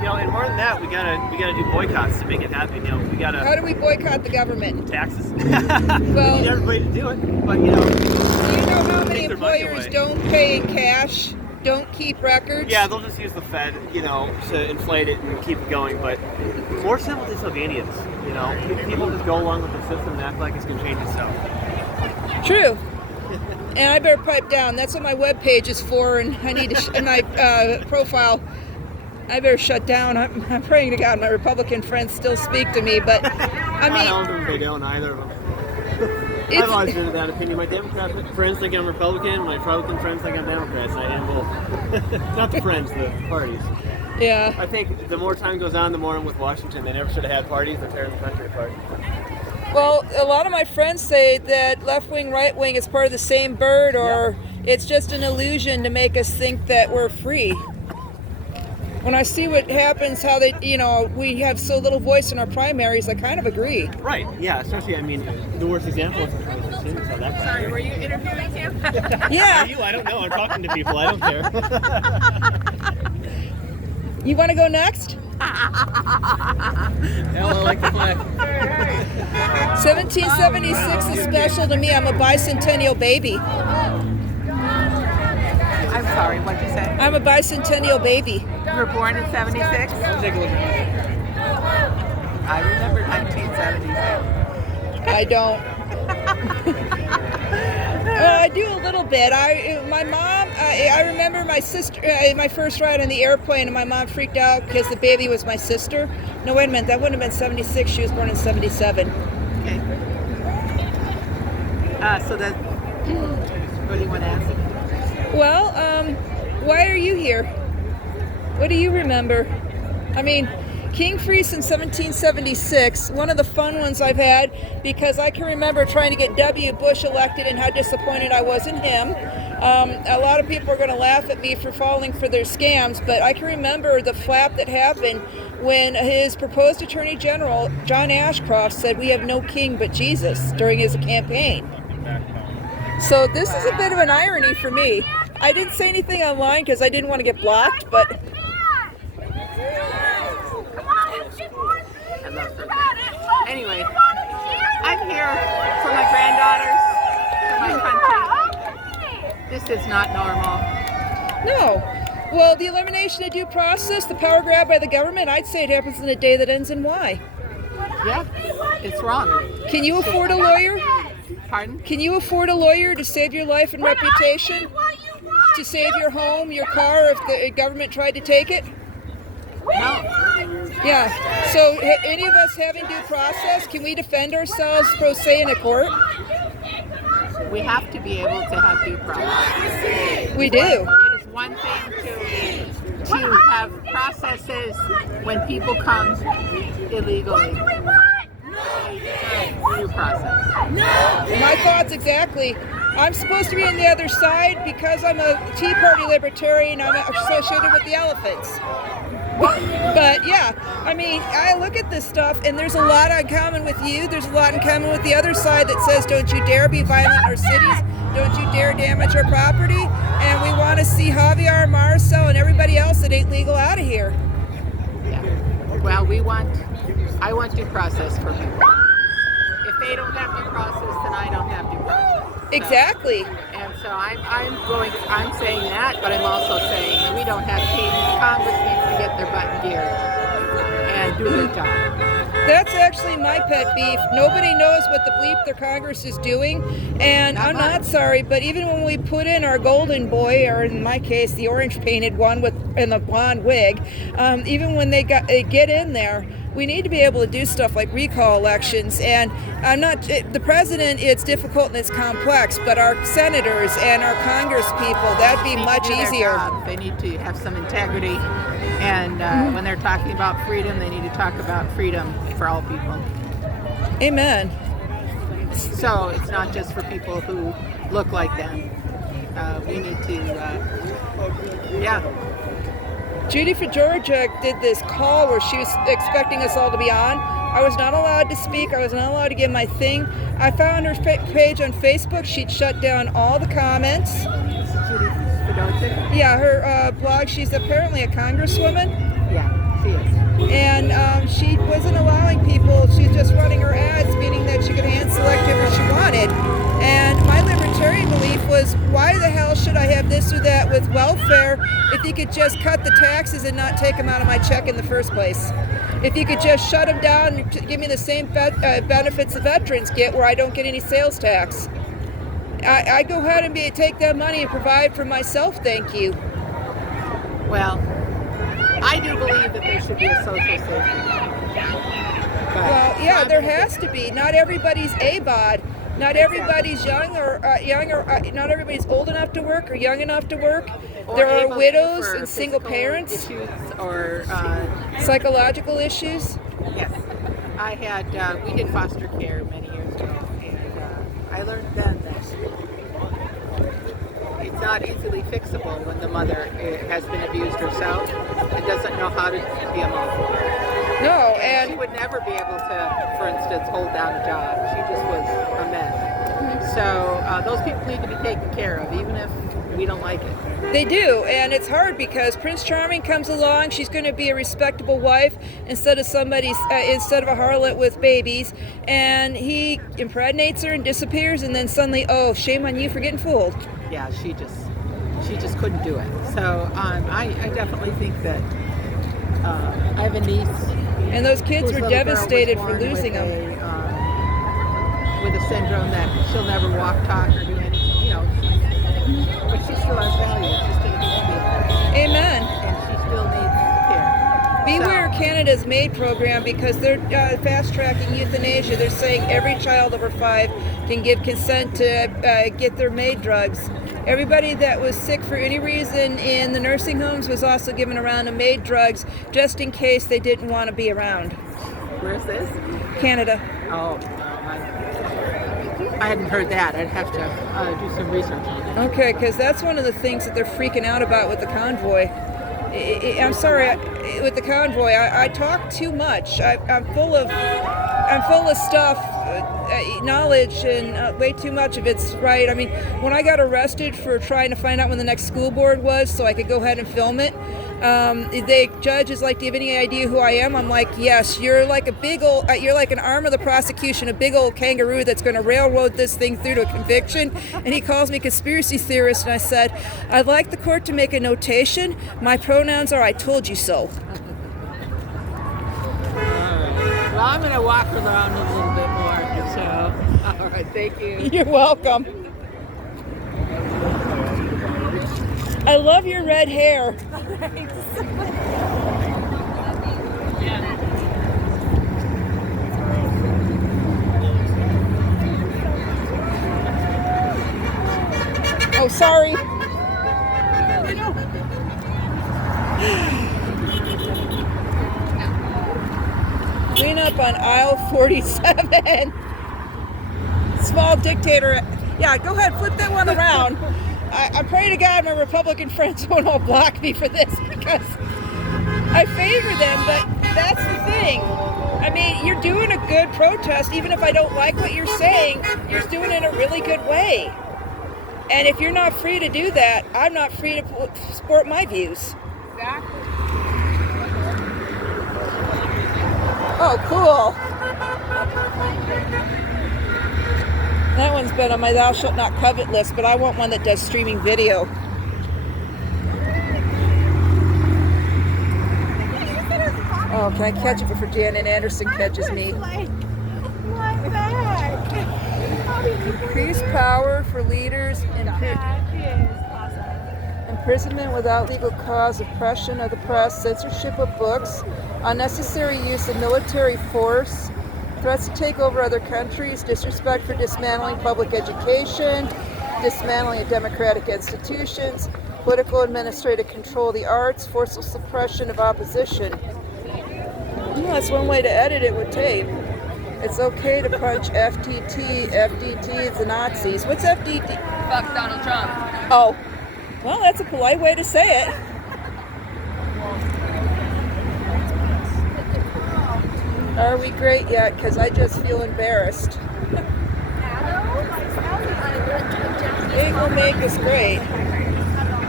You know, and more than that, we gotta do boycotts to make it happen. You know, we gotta. How do we boycott the government? Taxes. Well, we need everybody to do it, but you know. Do you know how many employers don't pay in cash? Don't keep records? Yeah, they'll just use the Fed, you know, to inflate it and keep it going. But more simple disobedience, you know, people just go along with the system and act like it's going to change itself. True. And I better pipe down. That's what my webpage is for, and I need to, in my profile, I better shut down. I'm praying to God my Republican friends still speak to me, but I mean... I don't think they don't, either of them. I've always been of that opinion. My Democrat friends think I'm Republican. My Republican friends think I'm Democrat. So I am both. Not the friends, the parties. Yeah. I think the more time goes on, the more I'm with Washington. They never should have had parties. They're tearing the country apart. Well, a lot of my friends say that left wing, right wing is part of the same bird, or it's just an illusion to make us think that we're free. When I see what happens, how they, you know, we have so little voice in our primaries, I kind of agree. Right, yeah, especially, I mean, the worst example is how that goes. Sorry, were you interviewing him? Yeah. Are you? I don't know. I'm talking to people. I don't care. You want to go next? Yeah, well, I like the flag. 1776 is special to me. I'm a bicentennial baby. I'm sorry, what'd you say? I'm a bicentennial baby. You were born in 76? Take a look at I remember 1976. I don't. I do a little bit. My mom, I remember my sister, my first ride on the airplane, and my mom freaked out because the baby was my sister. No, wait a minute, that wouldn't have been 76. She was born in 77. Okay. So that, what do you want to ask? Well, why are you here? What do you remember? I mean, King Freeze in 1776, one of the fun ones I've had, because I can remember trying to get W. Bush elected and how disappointed I was in him. A lot of people are going to laugh at me for falling for their scams, but I can remember the flap that happened when his proposed Attorney General, John Ashcroft, said, "We have no king but Jesus," during his campaign. So this is a bit of an irony for me. I didn't say anything online because I didn't want to get blocked, but... Anyway, I'm here for my granddaughters, for my country. This is not normal. No. Well, the elimination of due process, the power grab by the government, I'd say it happens in a day that ends in Y. Yeah, it's wrong. Can you afford a lawyer? Pardon? Can you afford a lawyer to save your life and reputation? To save your home, your car, if the government tried to take it? No. Yeah. So any of us having due process, can we defend ourselves pro se in a court? We have to be able to have due process. We do. It is one thing to have processes when people come illegally. Due process. My thoughts exactly. I'm supposed to be on the other side because I'm a Tea Party libertarian. I'm associated with the elephants. But yeah, I mean, I look at this stuff and there's a lot in common with you. There's a lot in common with the other side that says don't you dare be violent in our cities. Don't you dare damage our property. And we want to see Javier, Marcel, and everybody else that ain't legal out of here. Yeah. Well, I want due process for people. If they don't have due process, then I don't have due process. Exactly. And so I'm saying that, but I'm also saying we don't have teams. Congress needs to get their butt in gear and do their job. That's actually my pet beef. Nobody knows what the bleep their Congress is doing. And I'm not sorry, but even when we put in our golden boy, or in my case, the orange painted one in the blonde wig, even when they get in there, we need to be able to do stuff like recall elections. And the president, it's difficult and it's complex, but our senators and our Congress people, that'd be much easier. They need to have some integrity. And when they're talking about freedom, they need to talk about freedom for all people. Amen. So it's not just for people who look like them. We need to, Judy for Georgia did this call where she was expecting us all to be on. I was not allowed to speak. I was not allowed to give my thing. I found her page on Facebook. She'd shut down all the comments. Yeah, her blog. She's apparently a congresswoman. Yeah, she is. And she wasn't allowing people. She's just running her ads, meaning that she could hand select whoever she wanted. And my libertarian belief was, why the hell should I have this or that with welfare if you could just cut the taxes and not take them out of my check in the first place? If you could just shut them down and give me the same benefits the veterans get where I don't get any sales tax. I go ahead and take that money and provide for myself, thank you. Well, I do believe that there should be a social safety net. Well, yeah, there has to be. Not everybody's ABOD. Not everybody's young or not everybody's old enough to work or young enough to work. There are widows and single parents. Or psychological issues. Yes. We did foster care many years ago, and I learned then that it's not easily fixable when the mother has been abused herself and doesn't know how to be a mom. No, and she would never be able to, for instance, hold down a job. She just was a mess. So those people need to be taken care of, even if we don't like it. They do, and it's hard because Prince Charming comes along. She's going to be a respectable wife instead of a harlot with babies, and he impregnates her and disappears, and then suddenly, oh, shame on you for getting fooled. Yeah, she just couldn't do it. So I definitely think that I have a niece. And those kids were devastated for losing them. With a syndrome that she'll never walk, talk, or do anything, but she still has value. She still needs to be. Amen. And she still needs care. Beware Canada's MAID program, because they're fast-tracking euthanasia. They're saying every child over 5 can give consent to get their MAID drugs. Everybody that was sick for any reason in the nursing homes was also given a round of MAID drugs just in case they didn't want to be around. Where's this? Canada. Oh, I hadn't heard that. I'd have to do some research on it. Okay, because that's one of the things that they're freaking out about with the convoy. I'm sorry, with the convoy, I talk too much. I'm full of stuff, knowledge, and way too much of it's right. I mean, when I got arrested for trying to find out when the next school board was so I could go ahead and film it, the judge is like, do you have any idea who I am? I'm like, yes, you're like you're like an arm of the prosecution, a big old kangaroo that's going to railroad this thing through to a conviction. And he calls me conspiracy theorist, and I said, I'd like the court to make a notation. My pronouns are I told you so. Well, I'm going to walk around a little bit more, so, all right, thank you. You're welcome. I love your red hair. Oh, sorry. Clean up on aisle 47. Small dictator. Yeah, go ahead, flip that one around. I pray to God my Republican friends won't all block me for this because I favor them, but that's the thing. I mean, you're doing a good protest, even if I don't like what you're saying, you're doing it in a really good way. And if you're not free to do that, I'm not free to support my views. Exactly. Oh, cool. That one's been on my thou shalt not covet list, but I want one that does streaming video. Oh, can I catch it before Janet Anderson catches me? Increased power for leaders, imprisonment without legal cause, oppression of the press, censorship of books, unnecessary use of military force, threats to take over other countries, disrespect for dismantling public education, dismantling of democratic institutions, political administrative control of the arts, forceful suppression of opposition. That's one way to edit it with tape. It's okay to punch FTT. FDT is the Nazis. What's FDT? Fuck Donald Trump. Oh, well, that's a polite way to say it. Are we great yet? Because I just feel embarrassed. It will make us great.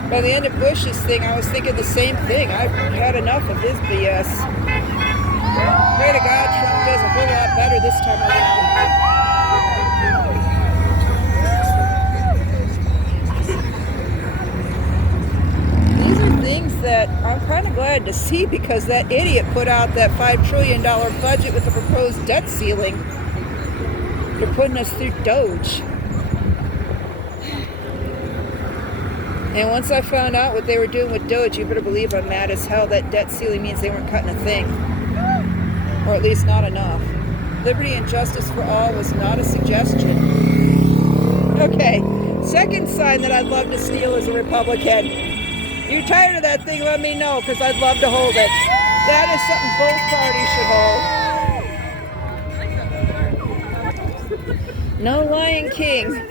By the end of Bush's thing, I was thinking the same thing. I've had enough of his BS. Pray to God Trump does a whole lot better this time around. These are things that I'm kind of glad to see because that idiot put out that $5 trillion budget with the proposed debt ceiling. They're putting us through Doge. And once I found out what they were doing with Doge, you better believe I'm mad as hell. That debt ceiling means they weren't cutting a thing. Or at least not enough. Liberty and justice for all was not a suggestion. Okay, second sign that I'd love to steal as a Republican. You're tired of that thing, let me know, because I'd love to hold it. That is something both parties should hold. No Lion King.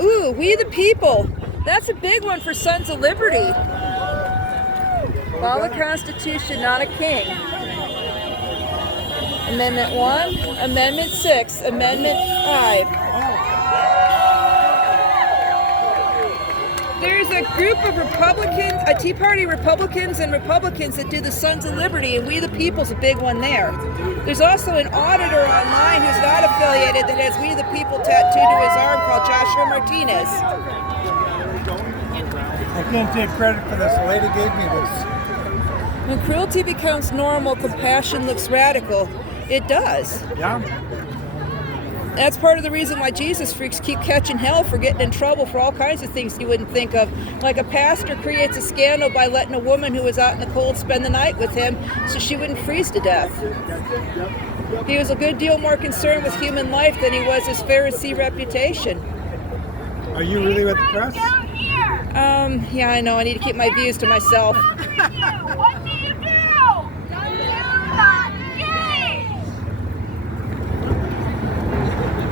Ooh, We the People. That's a big one for Sons of Liberty. Follow the Constitution, not a king. Amendment 1, Amendment 6, Amendment 5. There's a group of Republicans, a Tea Party Republicans and Republicans that do the Sons of Liberty, and We the People's a big one there. There's also an auditor online who's not affiliated that has We the People tattooed to his arm called Joshua Martinez. I can't take credit for this. The lady gave me this. When cruelty becomes normal, compassion looks radical. It does. Yeah. That's part of the reason why Jesus freaks keep catching hell for getting in trouble for all kinds of things you wouldn't think of. Like a pastor creates a scandal by letting a woman who was out in the cold spend the night with him so she wouldn't freeze to death. He was a good deal more concerned with human life than he was his Pharisee reputation. Are you really with the press? Yeah, I know. I need to keep my views to myself. What do you do? You're not gay!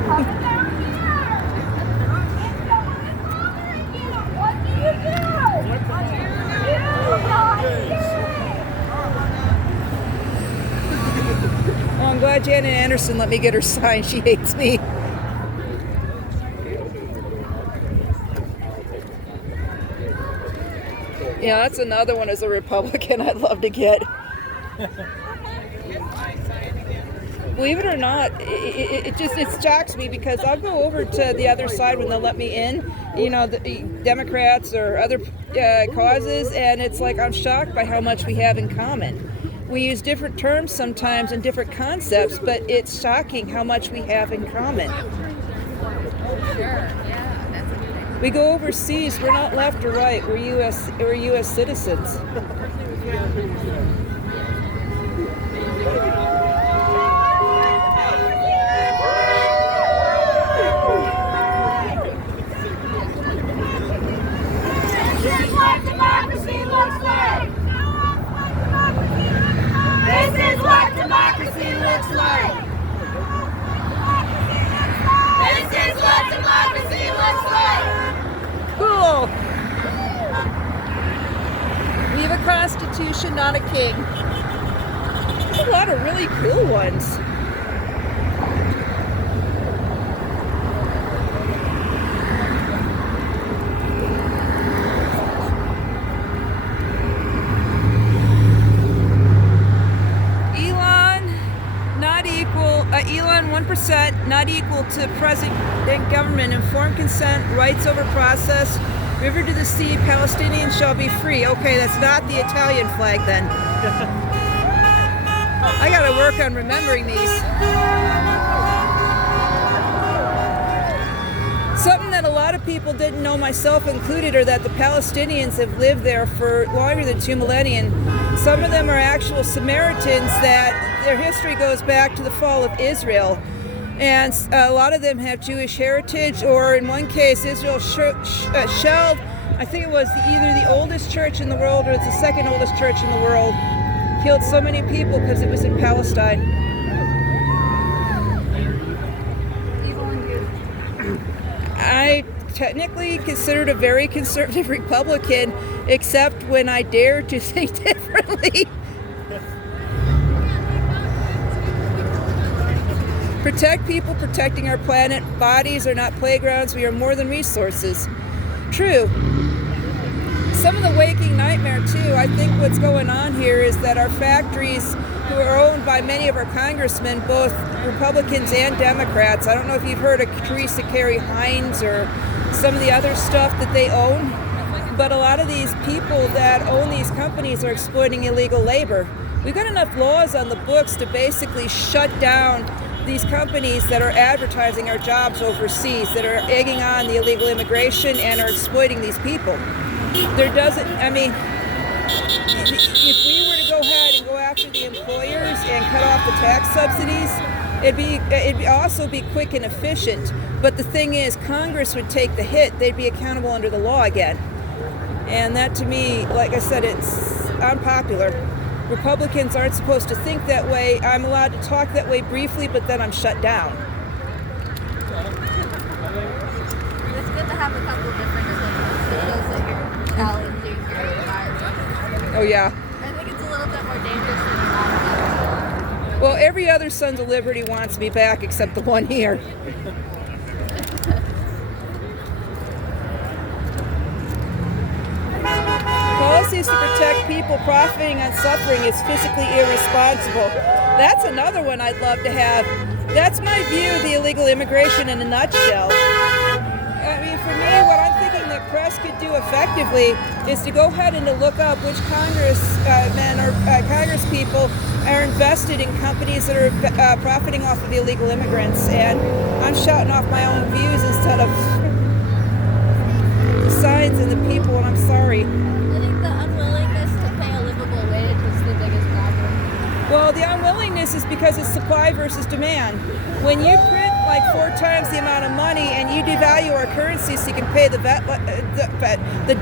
Come down here! If someone is bothering you, what do you do? You're not gay! Well, I'm glad Janet Anderson let me get her sign. She hates me. Yeah, that's another one as a Republican I'd love to get. Believe it or not, it shocks me because I'll go over to the other side when they'll let me in, you know, the Democrats or other causes, and it's like I'm shocked by how much we have in common. We use different terms sometimes and different concepts, but it's shocking how much we have in common. We go overseas, we're not left or right, we're US citizens. constitution, not a king. There's a lot of really cool ones. Elon 1% not equal to present government, informed consent, rights over process, river to the sea, Palestinians shall be free. Okay, that's not the Italian flag then. I gotta work on remembering these. Something that a lot of people didn't know, myself included, are that the Palestinians have lived there for longer than 2 millennia. Some of them are actual Samaritans that their history goes back to the fall of Israel. And a lot of them have Jewish heritage, or in one case, Israel shelled, I think it was either the oldest church in the world or it's the second oldest church in the world. Killed so many people because it was in Palestine. I technically considered a very conservative Republican, except when I dare to think differently. Protect people, protecting our planet. Bodies are not playgrounds. We are more than resources. True. Some of the waking nightmare, too. I think what's going on here is that our factories, who are owned by many of our congressmen, both Republicans and Democrats. I don't know if you've heard of Teresa Carey Hines or some of the other stuff that they own, but a lot of these people that own these companies are exploiting illegal labor. We've got enough laws on the books to basically shut down these companies that are advertising our jobs overseas, that are egging on the illegal immigration and are exploiting these people. There doesn't, I mean, if we were to go ahead and go after the employers and cut off the tax subsidies, it'd also be quick and efficient. But the thing is, Congress would take the hit. They'd be accountable under the law again. And that, to me, like I said, it's unpopular. Republicans aren't supposed to think that way. I'm allowed to talk that way briefly, but then I'm shut down. It's good to have a couple different opinions. It shows that you're challenging your environment. Oh, yeah. I think it's a little bit more dangerous than you want. Well, every other Sons of Liberty wants me back except the one here. Policies to protect people profiting on suffering is physically irresponsible. That's another one I'd love to have. That's my view of the illegal immigration in a nutshell. I mean, for me, what I'm thinking the press could do effectively is to go ahead and to look up which congressmen or congress people are invested in companies that are profiting off of illegal immigrants. And I'm shouting off my own views instead of the signs and the people, and I'm sorry. Well, the unwillingness is because it's supply versus demand. When you print like 4 times the amount of money and you devalue our currency so you can pay the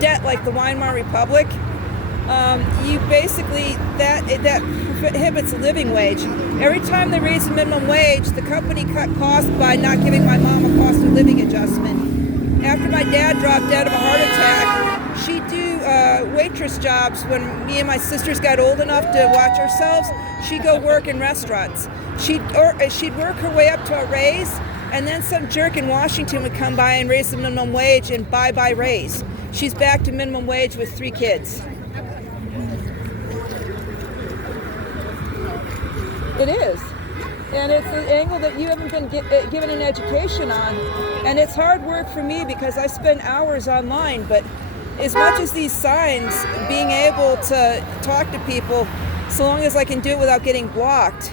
debt like the Weimar Republic, you basically, that prohibits a living wage. Every time they raise the minimum wage, the company cut costs by not giving my mom a cost of living adjustment. After my dad dropped dead of a heart attack, she'd do waitress jobs when me and my sisters got old enough to watch ourselves. She'd go work in restaurants. She'd work her way up to a raise, and then some jerk in Washington would come by and raise the minimum wage, and bye-bye raise. She's back to minimum wage with 3 kids. It is. And it's an angle that you haven't been given an education on. And it's hard work for me because I spend hours online, but as much as these signs, being able to talk to people, so long as I can do it without getting blocked,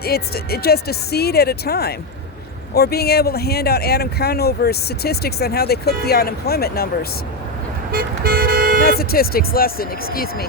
it's just a seed at a time. Or being able to hand out Adam Conover's statistics on how they cook the unemployment numbers. Not statistics, lesson, excuse me.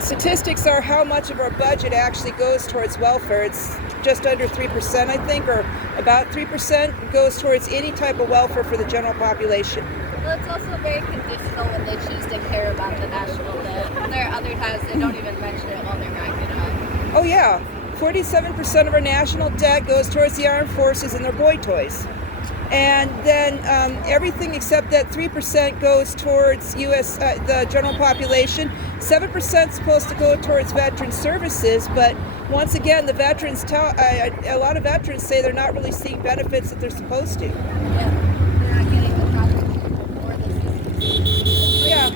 Statistics are how much of our budget actually goes towards welfare. It's just under 3%, I think, or about 3% goes towards any type of welfare for the general population. Well, it's also very conditional when they choose to care about the national debt. There are other times they don't even mention it while they're backing it up. Oh yeah, 47% of our national debt goes towards the armed forces and their boy toys. And then everything except that 3% goes towards the general population. 7% is supposed to go towards veteran services, but once again, the veterans a lot of veterans say they're not really seeing benefits that they're supposed to. Yeah.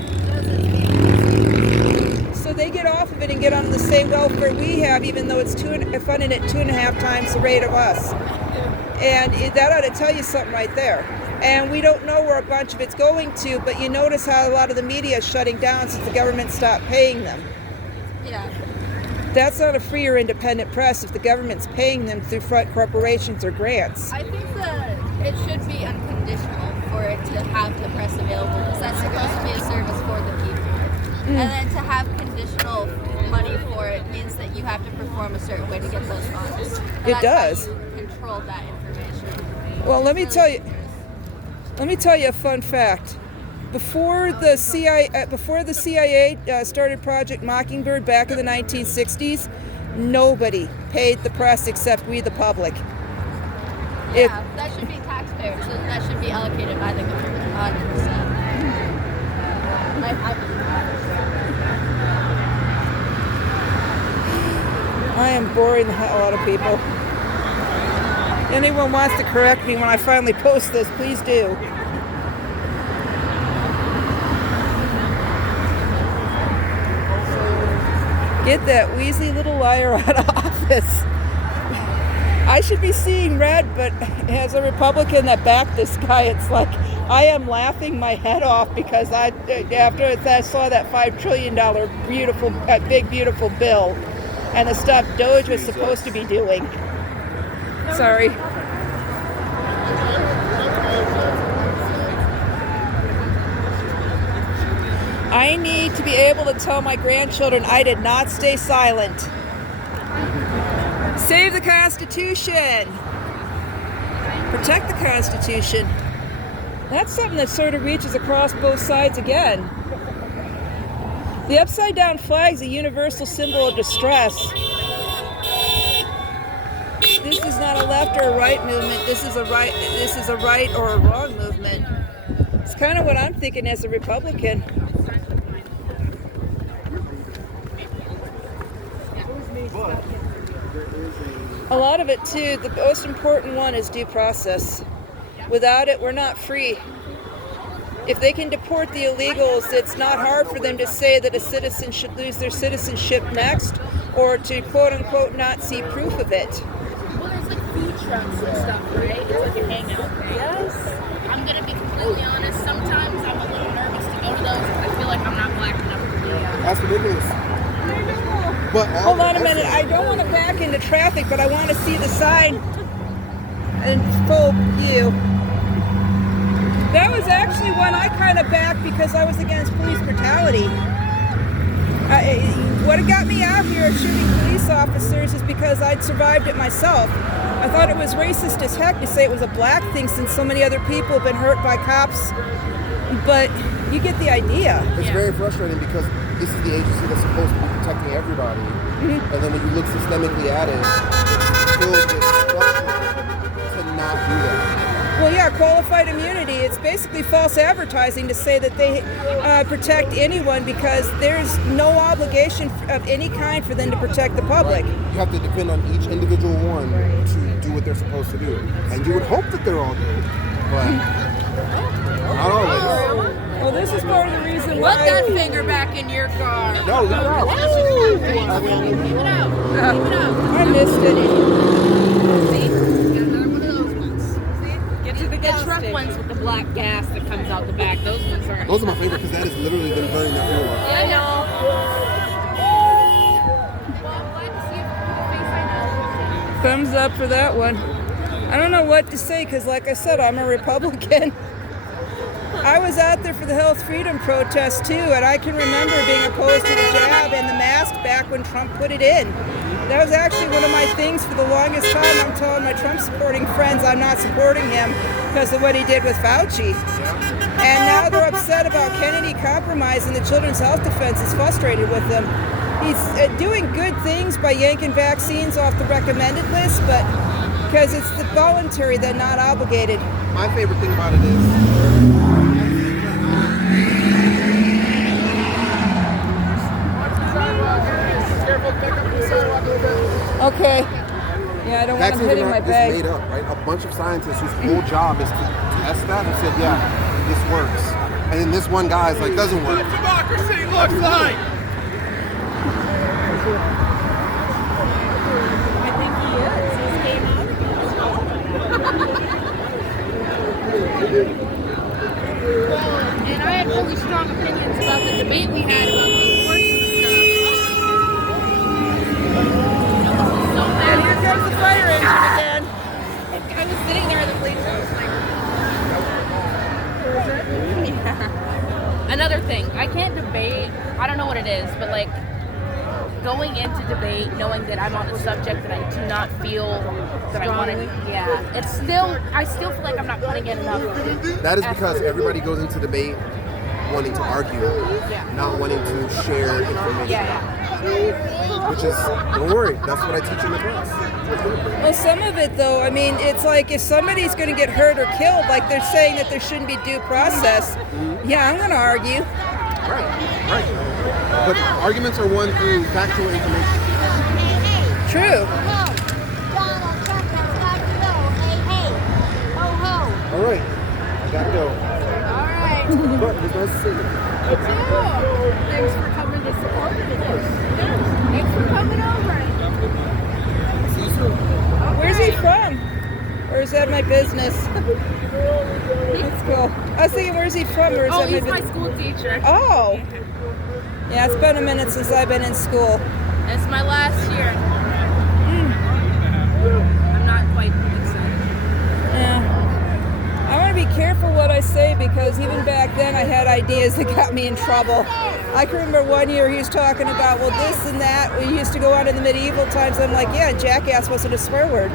So they get off of it and get on the same welfare we have, even though it's funded at 2.5 times the rate of us. And that ought to tell you something right there. And we don't know where a bunch of it's going to, but you notice how a lot of the media is shutting down since the government stopped paying them. Yeah. That's not a free or independent press if the government's paying them through front corporations or grants. I think that it should be unconditional for it to have the press available, because that's supposed to be a service for the people. And then to have conditional money for it means that you have to perform a certain way to get those funds. And It does. How you control that information. Well, let me tell you a fun fact. Before the CIA started Project Mockingbird back in the 1960s, nobody paid the press except we, the public. Yeah, that should be taxpayers, so that should be allocated by the government, 100%. I am boring the hell out of people. Anyone wants to correct me when I finally post this, please do. Get that wheezy little liar out of office. I should be seeing red, but as a Republican that backed this guy, it's like I am laughing my head off because after I saw that $5 trillion big beautiful bill and the stuff Doge was supposed to be doing. Sorry. I need to be able to tell my grandchildren I did not stay silent. Save the Constitution. Protect the Constitution. That's something that sort of reaches across both sides again. The upside down flag is a universal symbol of distress. This is not a left or a right movement. This is a right or a wrong movement. It's kind of what I'm thinking as a Republican. A lot of it too, the most important one is due process. Without it, we're not free. If they can deport the illegals, it's not hard for them to say that a citizen should lose their citizenship next, or to quote unquote not see proof of it. Well, there's like food trucks and stuff, right? It's like a hangout, right? Yes. I'm gonna be completely honest. Sometimes I'm a little nervous to go to those. I feel like I'm not black enough to do that. That's ridiculous. But hold on a minute. I don't want to back into traffic, but I want to see the sign in full view. That was actually one I kind of backed because I was against police brutality. What got me out here shooting police officers is because I'd survived it myself. I thought it was racist as heck to say it was a black thing since so many other people have been hurt by cops. But you get the idea. It's very frustrating because this is the agency that's supposed to be protecting everybody. Mm-hmm. And then when you look systemically at it, it's filled with structure to not do that. Well, yeah, qualified immunity. It's basically false advertising to say that they protect anyone because there's no obligation of any kind for them to protect the public. Right. You have to depend on each individual one to do what they're supposed to do. And you would hope that they're all good, but not always. Well, this is part of the reason why. Put that finger back in your car. No, leave it out. Keep it out. Keep it out. I missed it. See? Got another one of those ones. See? Get to the truck ones with the black gas that comes out the back. Those ones are. Those are my favorite because that is literally them burning their fuel. I know. Thumbs up for that one. I don't know what to say because, like I said, I'm a Republican. I was out there for the health freedom protest too, and I can remember being opposed to the jab and the mask back when Trump put it in. That was actually one of my things for the longest time. I'm telling my Trump supporting friends I'm not supporting him because of what he did with Fauci. And now they're upset about Kennedy compromising the Children's Health Defense is frustrated with them. He's doing good things by yanking vaccines off the recommended list, but because it's the voluntary, they're not obligated. My favorite thing about it is Okay. Yeah, I don't want them vaccines hitting are my not just bag. made up, right? A bunch of scientists whose whole job is to test that and said, yeah, this works. And then this one guy's like, doesn't work. Democracy looks like. And I had really strong opinions about the debate we had about the abortion stuff. And here comes the fire engine again. I was sitting there in the bleachers, I was like, yeah. Another thing, I can't debate, I don't know what it is, but like going into debate knowing that I'm on a subject that I do not feel that I want to, it's still, I still feel like I'm not putting in enough. That is because everybody goes into debate wanting to argue, not wanting to share information. Which is, don't worry, that's what I teach in the class. Well, some of it, though, I mean, it's like if somebody's going to get hurt or killed, like they're saying that there shouldn't be due process. Yeah, I'm going to argue. Right. But arguments are won through factual information. True. All right, I gotta go. All right. But it was nice to see you. You too. Thanks for coming to support me. Thanks for coming over. See you soon. Where's he from? Or is that my business? Let's go. I was thinking, where's he from? Or is that He's my my school teacher. Oh. Yeah, it's been a minute since I've been in school. It's my last year. I'm not quite excited. Yeah. I want to be careful what I say because even back then I had ideas that got me in trouble. I can remember one year he was talking about, well, this and that. We used to go on in the medieval times. I'm like, yeah, jackass wasn't a swear word.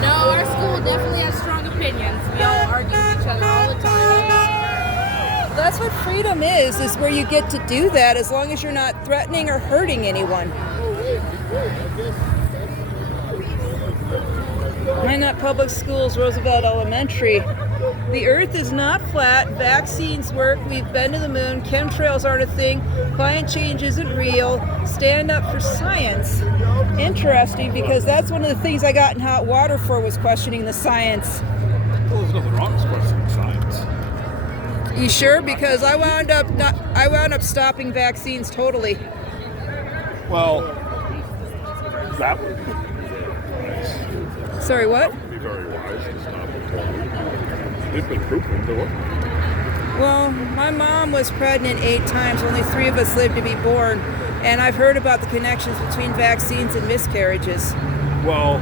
No, our school definitely has strong opinions. We all argue with each other all the time. That's what freedom is where you get to do that as long as you're not threatening or hurting anyone. Minot Public Schools, Roosevelt Elementary. The earth is not flat. Vaccines work. We've been to the moon. Chemtrails aren't a thing. Climate change isn't real. Stand up for science. Interesting, because that's one of the things I got in hot water for was questioning the science. Well, there's nothing wrong with questioning science. You sure? Because I wound up stopping vaccines totally. Well, that would be nice. Sorry, what? That would be very wise to stop it totally. It's been proven to work. Well, my mom was pregnant 8 times. Only 3 of us lived to be born. And I've heard about the connections between vaccines and miscarriages. Well,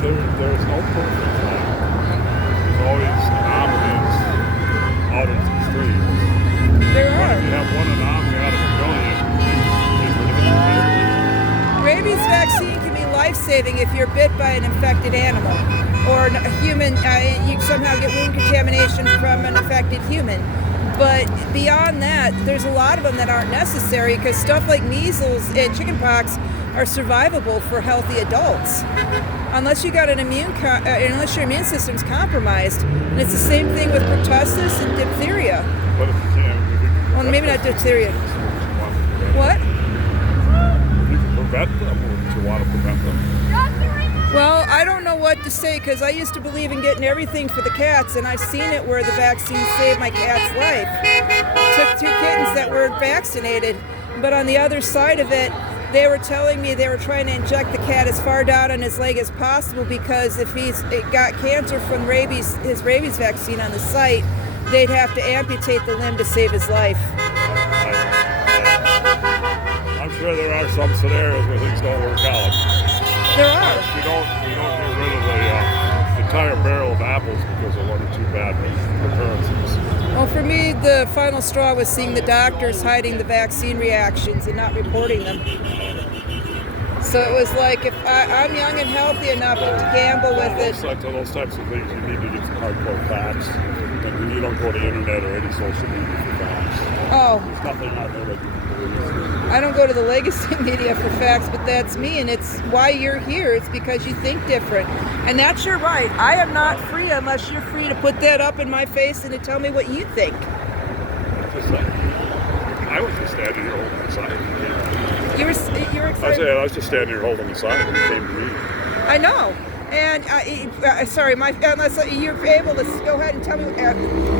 there's no perfect thing. There's always anomalies out of the extremes. There But are. if you have one anomaly out of a million, Rabies vaccine can be life-saving if you're bit by an infected animal or a human. You somehow get wound contamination from an infected human. But beyond that, there's a lot of them that aren't necessary because stuff like measles and chickenpox are survivable for healthy adults, unless you got an unless your immune system's compromised. And it's the same thing with pertussis and diphtheria. But if you can't, Well, maybe not diphtheria. What? you can prevent them, or you want to prevent them. Well, I don't know what to say because I used to believe in getting everything for the cats, and I've seen it where the vaccine saved my cat's life. Took 2 kittens that were vaccinated, but on the other side of it, they were telling me they were trying to inject the cat as far down on his leg as possible because if he's got cancer from his rabies vaccine on the site, they'd have to amputate the limb to save his life. I'm sure there are some scenarios where things don't work out. There are. We don't get rid of the entire barrel of apples because of 1 or 2 bad occurrences. Well, for me, the final straw was seeing the doctors hiding the vaccine reactions and not reporting them. So it was like, if I'm young and healthy enough to gamble with it. Those types of things, you need to get some hardcore facts. And you don't go to the internet or any social media for facts. Oh. Stuff they're not there that you can believe. I don't go to the legacy media for facts, but that's me, and it's why you're here. It's because you think different. And that's your right. I am not free unless you're free to put that up in my face and to tell me what you think. Just like, I was just standing here holding the sign. You were excited. I was just standing here holding the sign when it came to me. I know. And sorry, unless you're able to go ahead and tell me.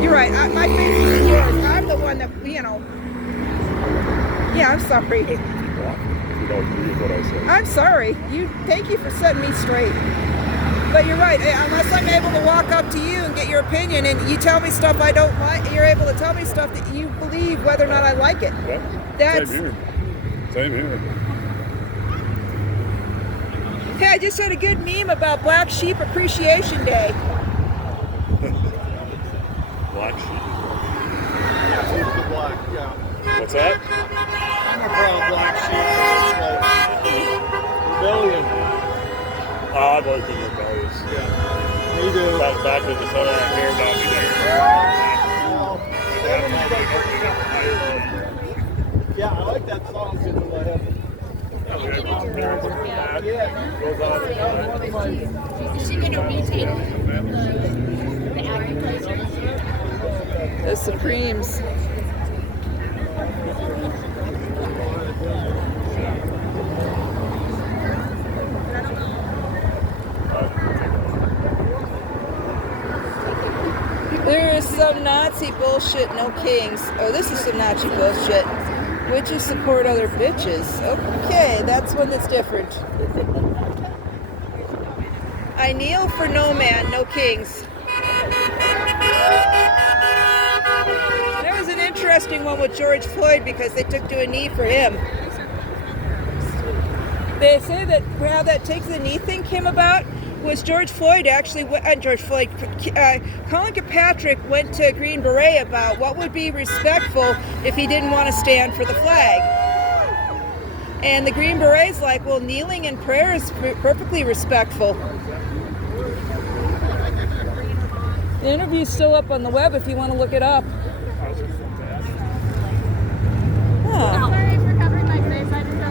You're right. My face is yours. I'm the one that, Yeah, I'm sorry. If you don't believe what I say. I'm sorry. Thank you for setting me straight. But you're right. Unless I'm able to walk up to you and get your opinion, and you tell me stuff I don't like, you're able to tell me stuff that you believe, whether or not I like it. Yep. Same here. Hey, I just had a good meme about Black Sheep Appreciation Day. Black sheep. Black, yeah. What's that? I'm a proud black sheep. Rebellion. I've always been rebellious. Yeah. Me too. Back in the sun, I care about me. Yeah, I like that song. Is she going to retake the agriculture? The Supremes. There is some Nazi bullshit, no kings. Oh, this is some Nazi bullshit. Witches support other bitches. Okay, that's one that's different. I kneel for no man, no kings. There was an interesting one with George Floyd because they took to a knee for him. They say that how that take the knee thing came about was George Floyd actually, Colin Kirkpatrick went to Green Beret about what would be respectful if he didn't want to stand for the flag. And the Green Beret's like, well, kneeling in prayer is perfectly respectful. The interview's still up on the web if you want to look it up. Huh. Sorry for covering my face. I didn't know.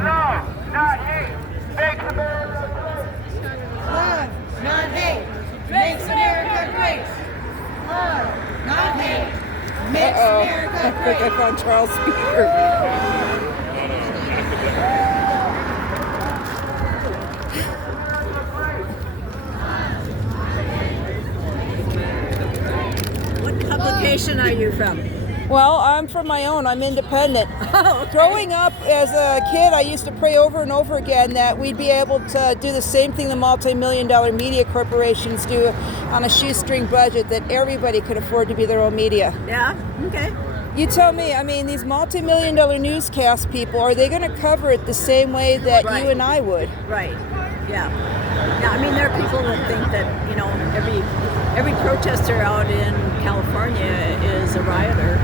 Love, not hate, makes America great. Love, not hate, makes America great. Love, not hate, makes America I think I found Charles Speaker. What publication are you from? Well, I'm from my own. I'm independent. Oh, okay. Growing up as a kid, I used to pray over and over again that we'd be able to do the same thing the multi-million-dollar media corporations do on a shoestring budget, that everybody could afford to be their own media. Yeah, okay. You tell me, I mean, these multi-million-dollar newscast people, are they going to cover it the same way that you and I would? Right, yeah. Yeah, I mean, there are people that think that, every protester out in California is a rioter.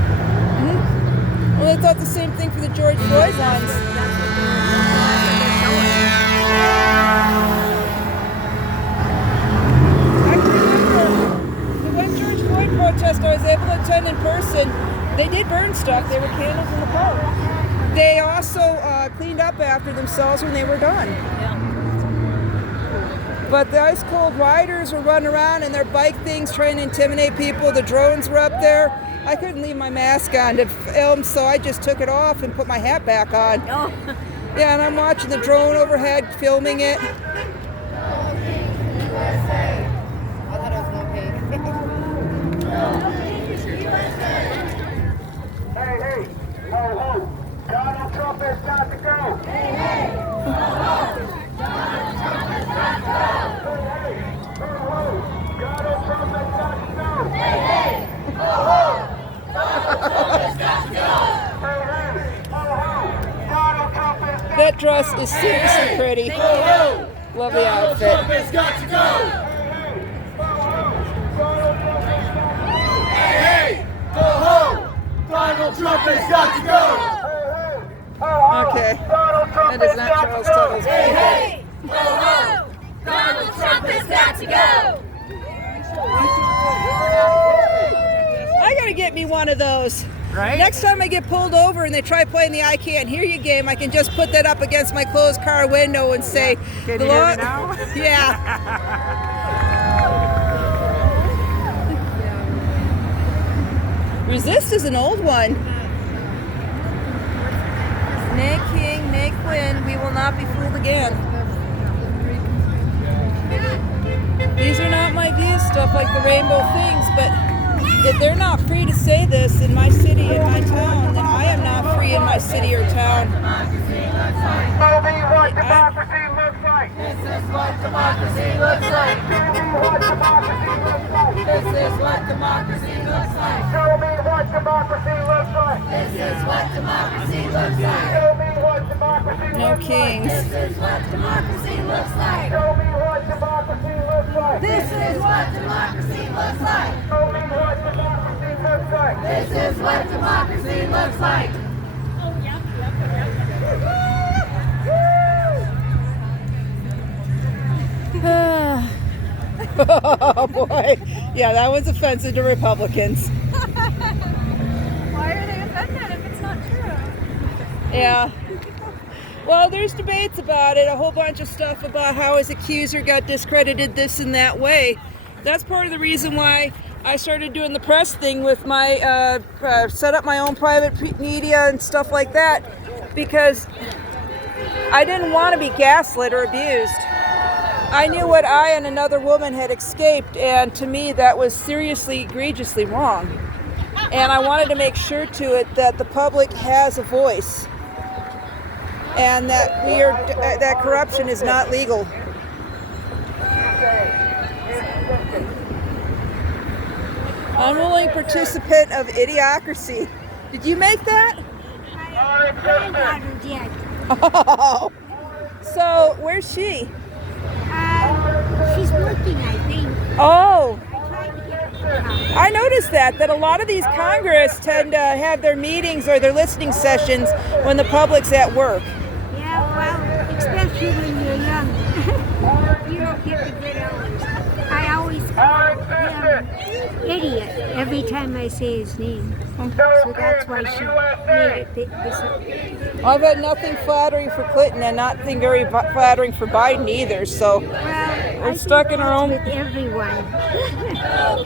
Mm-hmm. Well, they thought the same thing for the George Floyd ones. I can remember the one George Floyd protest I was able to attend in person. They did burn stuff. There were candles in the park. They also cleaned up after themselves when they were done. Yeah. But the ice cold riders were running around in their bike things trying to intimidate people. The drones were up there. I couldn't leave my mask on to film, so I just took it off and put my hat back on. Oh. Yeah, and I'm watching the drone overhead, filming it. Hey, ho, ho, Donald Trump has got to go. Hey, hey, ho, ho, Donald Trump has got to go. Hey, hey, ho, ho, Donald Trump has got to go. Hey, hey, ho, ho, Donald Trump has got to go. Hey, hey, ho, ho, Donald Trump has got to go. That dress is seriously pretty. Love the outfit. Donald Trump has got to go. Hey, hey, ho, ho, Donald Trump has got to go. Okay. That is not Charles Tuttle's Hey, hey, ho, ho, Donald Trump has got to go. me one of those. Right? Next time I get pulled over and they try playing the I Can't Hear You game, I can just put that up against my closed car window and say, Can "The you hear law-" me now? Yeah. Resist is an old one. Nay king, nay queen, we will not be fooled again. These are not my views, stuff like the rainbow things, but if they're not free to say this in my city, in my town, then I am not free in my city or town. Show me what democracy looks like. This is what democracy looks like. Show me what democracy looks like. This is what democracy looks like. Show me what democracy looks like. This is what democracy looks like. Show me what democracy No looks like. kings. This is what democracy looks like. Show me what democracy looks like. This is what democracy looks like. Show me what democracy looks like. This is what democracy looks like. Oh boy. Yeah, that was offensive to Republicans. Why are they offended if it's not true? Yeah. Well, there's debates about it, a whole bunch of stuff about how his accuser got discredited this and that way. That's part of the reason why I started doing the press thing with my, set up my own private media and stuff like that, because I didn't want to be gaslit or abused. I knew what I and another woman had escaped, and to me that was seriously, egregiously wrong. And I wanted to make sure to it that the public has a voice, and that that corruption is not legal. Unwilling participant of idiocracy. Did you make that? Granddaughter did. Oh. So where's she? She's working, I think. Oh. I tried to get her to come. I noticed that a lot of these Congress tend to have their meetings or their listening sessions when the public's at work. Yeah, well, especially when you're young. You don't get the good hours. I always call him idiot every time I say his name. So that's why she made it this. I've had nothing flattering for Clinton and nothing very flattering for Biden either, so we're stuck in our own... With everyone.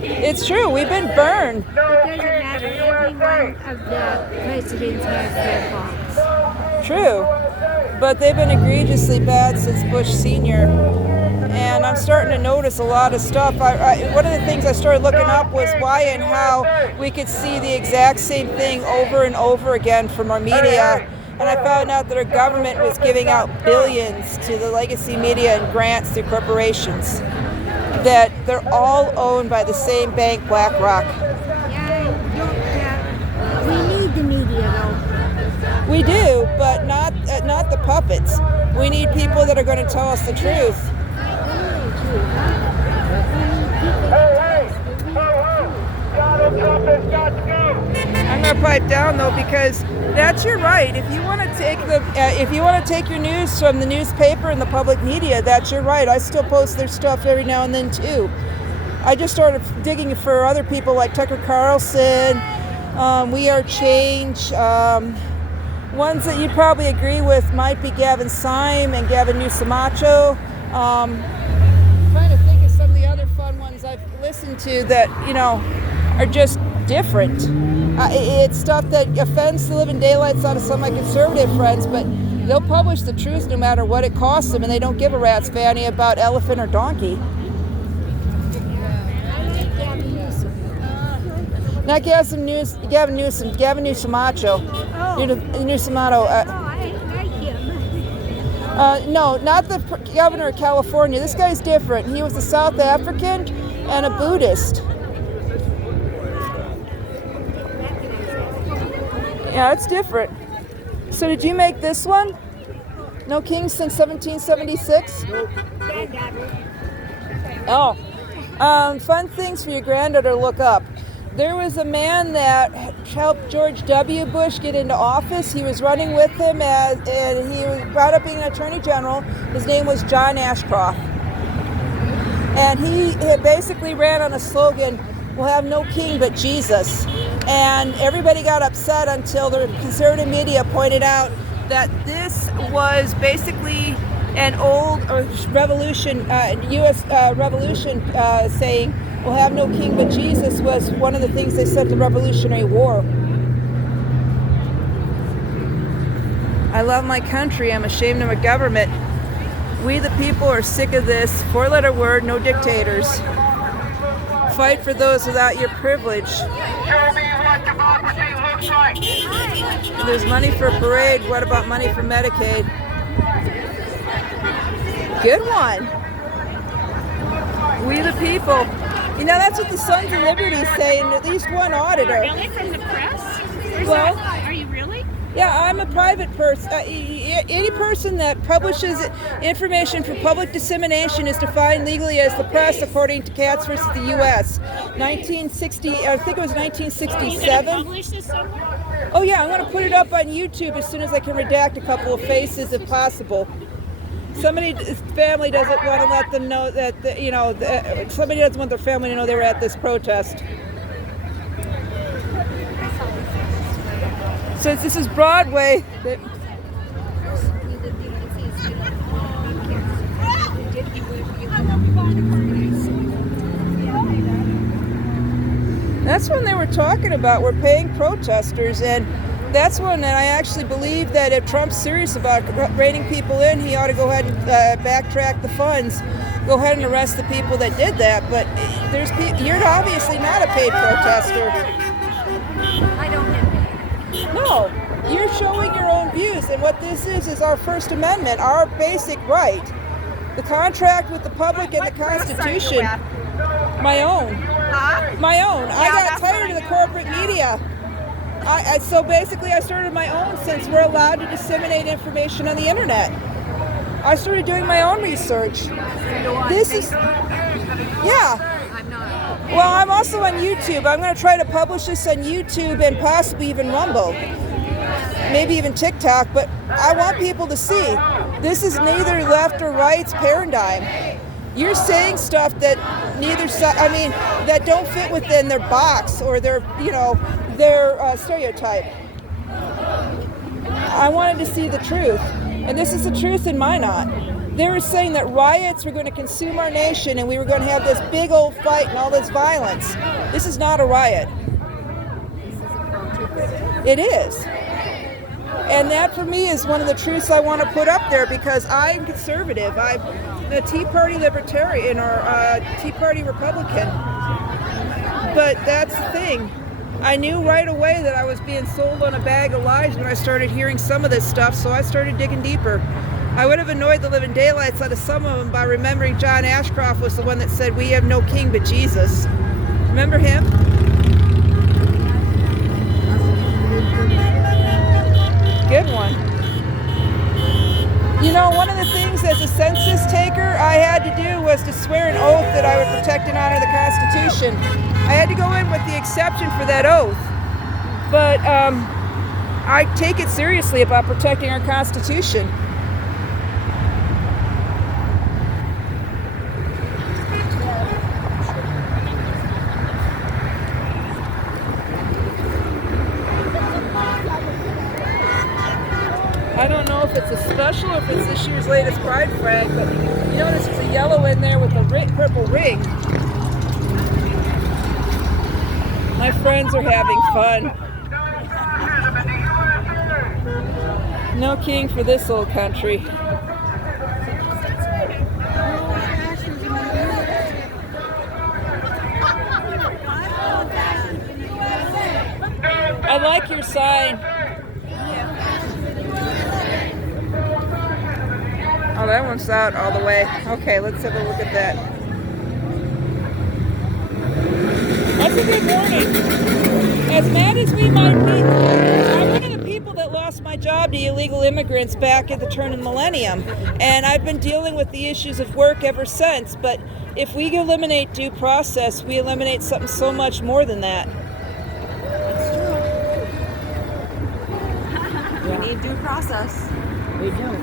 It's true, we've been burned. It doesn't matter. Every one of the presidents has their faults. True, but they've been egregiously bad since Bush Sr., and I'm starting to notice a lot of stuff. One of the things I started looking up was why and how we could see the exact same thing over and over again from our media. And I found out that our government was giving out billions to the legacy media and grants through corporations. That they're all owned by the same bank, BlackRock. We need the media, though. We do, but not the puppets. We need people that are going to tell us the truth. Donald Trump has got to go. I'm gonna pipe down though, because that's your right. If you want to take your news from the newspaper and the public media, that's your right. I still post their stuff every now and then too. I just started digging for other people like Tucker Carlson, We Are Change. Ones that you'd probably agree with might be Gavin Syme and Gavin Newsom-Macho. Trying to think of some of the other fun ones I've listened to that, are just different. It's stuff that offends the living daylights out of some of my conservative friends, but they'll publish the truth no matter what it costs them, and they don't give a rat's fanny about elephant or donkey. Not Gavin Newsom, Gavin Newsom-Macho. Newsom-Macho. No, not the governor of California. This guy's different. He was a South African and a Buddhist. Yeah, it's different. So did you make this one? No kings since 1776? Oh. Fun things for your granddaughter to look up. There was a man that helped George W. Bush get into office. He was running with him, and he was brought up being an attorney general. His name was John Ashcroft. And he basically ran on a slogan, "We'll have no king but Jesus." And everybody got upset until the conservative media pointed out that this was basically an old revolution, U.S. revolution saying, we'll have no king but Jesus, was one of the things they said in the Revolutionary War. I love my country. I'm ashamed of my government. We the people are sick of this. 4-letter word, no dictators. Fight for those without your privilege. Show me what democracy looks like. There's money for a parade. What about money for Medicaid? Good one. We the people. You know, that's what the Sons of Liberty say, and at least one auditor. Really? From the press? Well, Are you really? yeah, I'm a private person. Any person that publishes information for public dissemination is defined legally as the press, according to Katz versus the U.S. 1960, I think it was 1967. Publish this somewhere? Oh yeah, I'm going to put it up on YouTube as soon as I can redact a couple of faces, if possible. Somebody's family doesn't want to let them know that, somebody doesn't want their family to know they were at this protest. Since this is Broadway, that's when they were talking about we're paying protesters, and that's when I actually believe that if Trump's serious about reining people in, he ought to go ahead and backtrack the funds, go ahead and arrest the people that did that. But you're obviously not a paid protester. I don't get paid. No, you're showing your own views, and what this is our First Amendment, our basic right. The contract with the public and the Constitution. My own. My own. I got tired of the corporate media. So basically I started my own, since we're allowed to disseminate information on the internet. I started doing my own research. This is, yeah. Well, I'm also on YouTube. I'm going to try to publish this on YouTube and possibly even Rumble. Maybe even TikTok, but I want people to see this is neither left or right's paradigm. You're saying stuff that that don't fit within their box or their stereotype. I wanted to see the truth, and this is the truth in Minot. They were saying that riots were going to consume our nation and we were going to have this big old fight and all this violence. This is not a riot. It is. And that for me is one of the truths I want to put up there, because I'm conservative. I'm the Tea Party Libertarian or Tea Party Republican. But that's the thing. I knew right away that I was being sold on a bag of lies when I started hearing some of this stuff, so I started digging deeper. I would have annoyed the living daylights out of some of them by remembering John Ashcroft was the one that said, "We have no king but Jesus." Remember him? Good one. You know, one of the things as a census taker I had to do was to swear an oath that I would protect and honor the Constitution. I had to go in with the exception for that oath. But I take it seriously about protecting our Constitution. I don't know if it's a special or if it's this year's latest Pride flag, but you notice there's a yellow in there with a purple ring. My friends are having fun. No king for this old country. I like your sign. Oh, that one's out all the way. Okay, let's have a look at that. That's a good morning. As mad as we might be, I'm one of the people that lost my job to illegal immigrants back at the turn of the millennium. And I've been dealing with the issues of work ever since. But if we eliminate due process, we eliminate something so much more than that. We need due process. We do.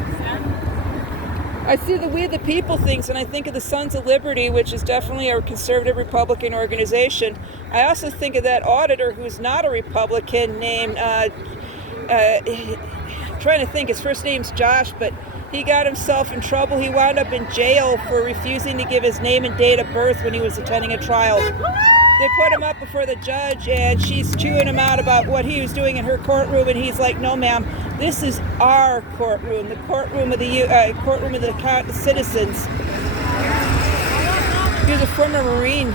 I see the We the People things, and I think of the Sons of Liberty, which is definitely a conservative Republican organization. I also think of that auditor who's not a Republican named, trying to think, his first name's Josh, but he got himself in trouble. He wound up in jail for refusing to give his name and date of birth when he was attending a trial. They put him up before the judge, and she's chewing him out about what he was doing in her courtroom, and he's like, "No, ma'am, this is our courtroom, the courtroom of the citizens." He was a former Marine.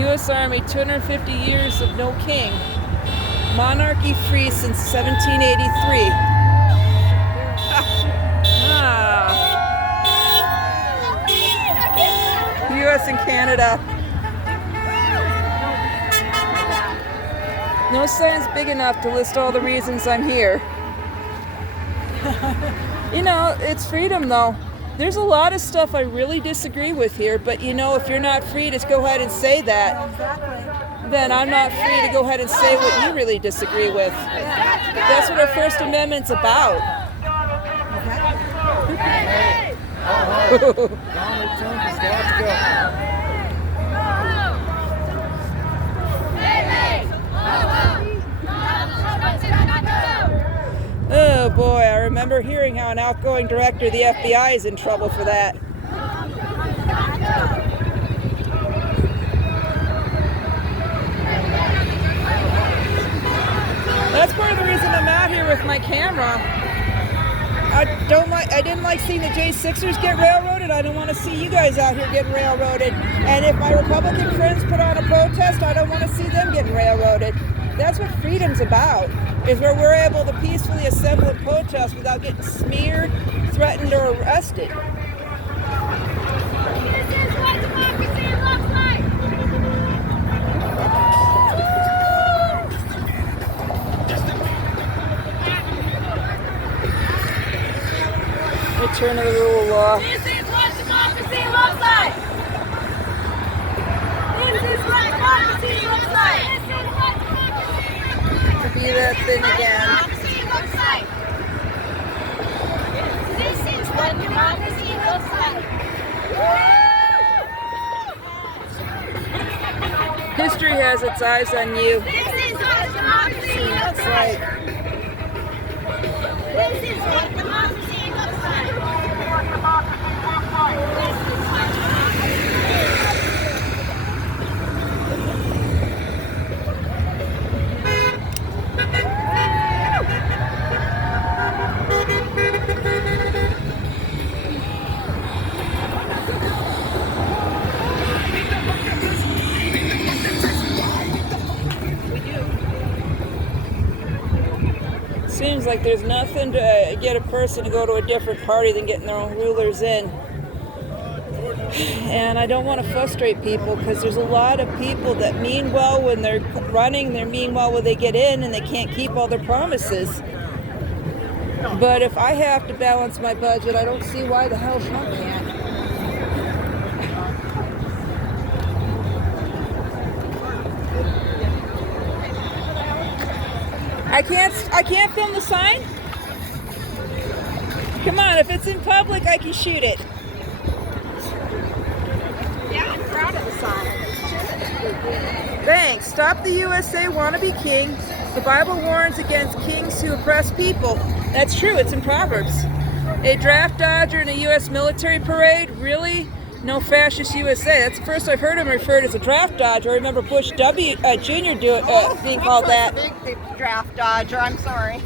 U.S. Army, 250 years of no king. Monarchy free since 1783. U.S. and Canada. No sign's big enough to list all the reasons I'm here. You know, it's freedom though. There's a lot of stuff I really disagree with here, but you know, if you're not free to go ahead and say that, then I'm not free to go ahead and say what you really disagree with. That's what our First Amendment's about. Oh boy, I remember hearing how an outgoing director of the FBI is in trouble for that. That's part of the reason I'm out here with my camera. I didn't like seeing the J6ers get railroaded. I don't want to see you guys out here getting railroaded. And if my Republican friends put on a protest, I don't want to see them getting railroaded. That's what freedom's about, is where we're able to peacefully assemble and protest without getting smeared, threatened, or arrested. This is what democracy looks like! Return of the rule of law. This is what democracy looks like! This is what democracy looks like! To be that thing again. This is what democracy looks like! History has its eyes on you. This is what democracy looks like! This is what democracy looks like! Seems like there's nothing to get a person to go to a different party than getting their own rulers in. And I don't want to frustrate people, because there's a lot of people that mean well when they're running, they mean well when they get in, and they can't keep all their promises. But if I have to balance my budget, I don't see why the hell Trump can't. I can't film the sign? Come on, if it's in public, I can shoot it. Yeah, I'm proud of the sign. Thanks. Stop the USA wannabe king. The Bible warns against kings who oppress people. That's true, it's in Proverbs. A draft dodger in a U.S. military parade? Really? No fascist USA. That's the first I've heard him referred as a draft dodger. I remember Bush Jr. being called that. Big draft dodger, I'm sorry.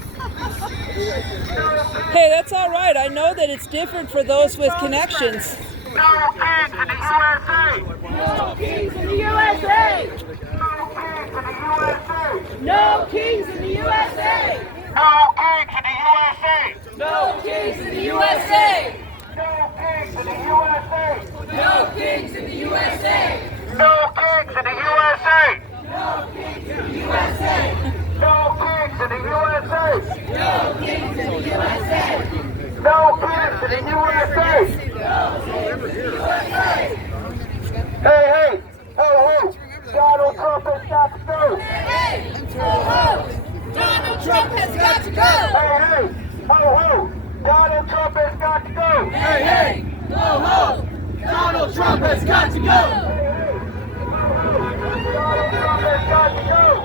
Hey, that's all right. I know that it's different for those with connections. No kings in the USA! No kings in the USA! No kings in the USA! No kings in the USA! No kings in the USA! No kings in the USA! No kings in the USA! No kings in the USA! No kings in the USA! No kings in the USA! No kings in the USA! Hey, hey! Ho, ho! Donald Trump has got to go! Hey, hey! Ho, ho! Donald Trump has got to go! has got to go!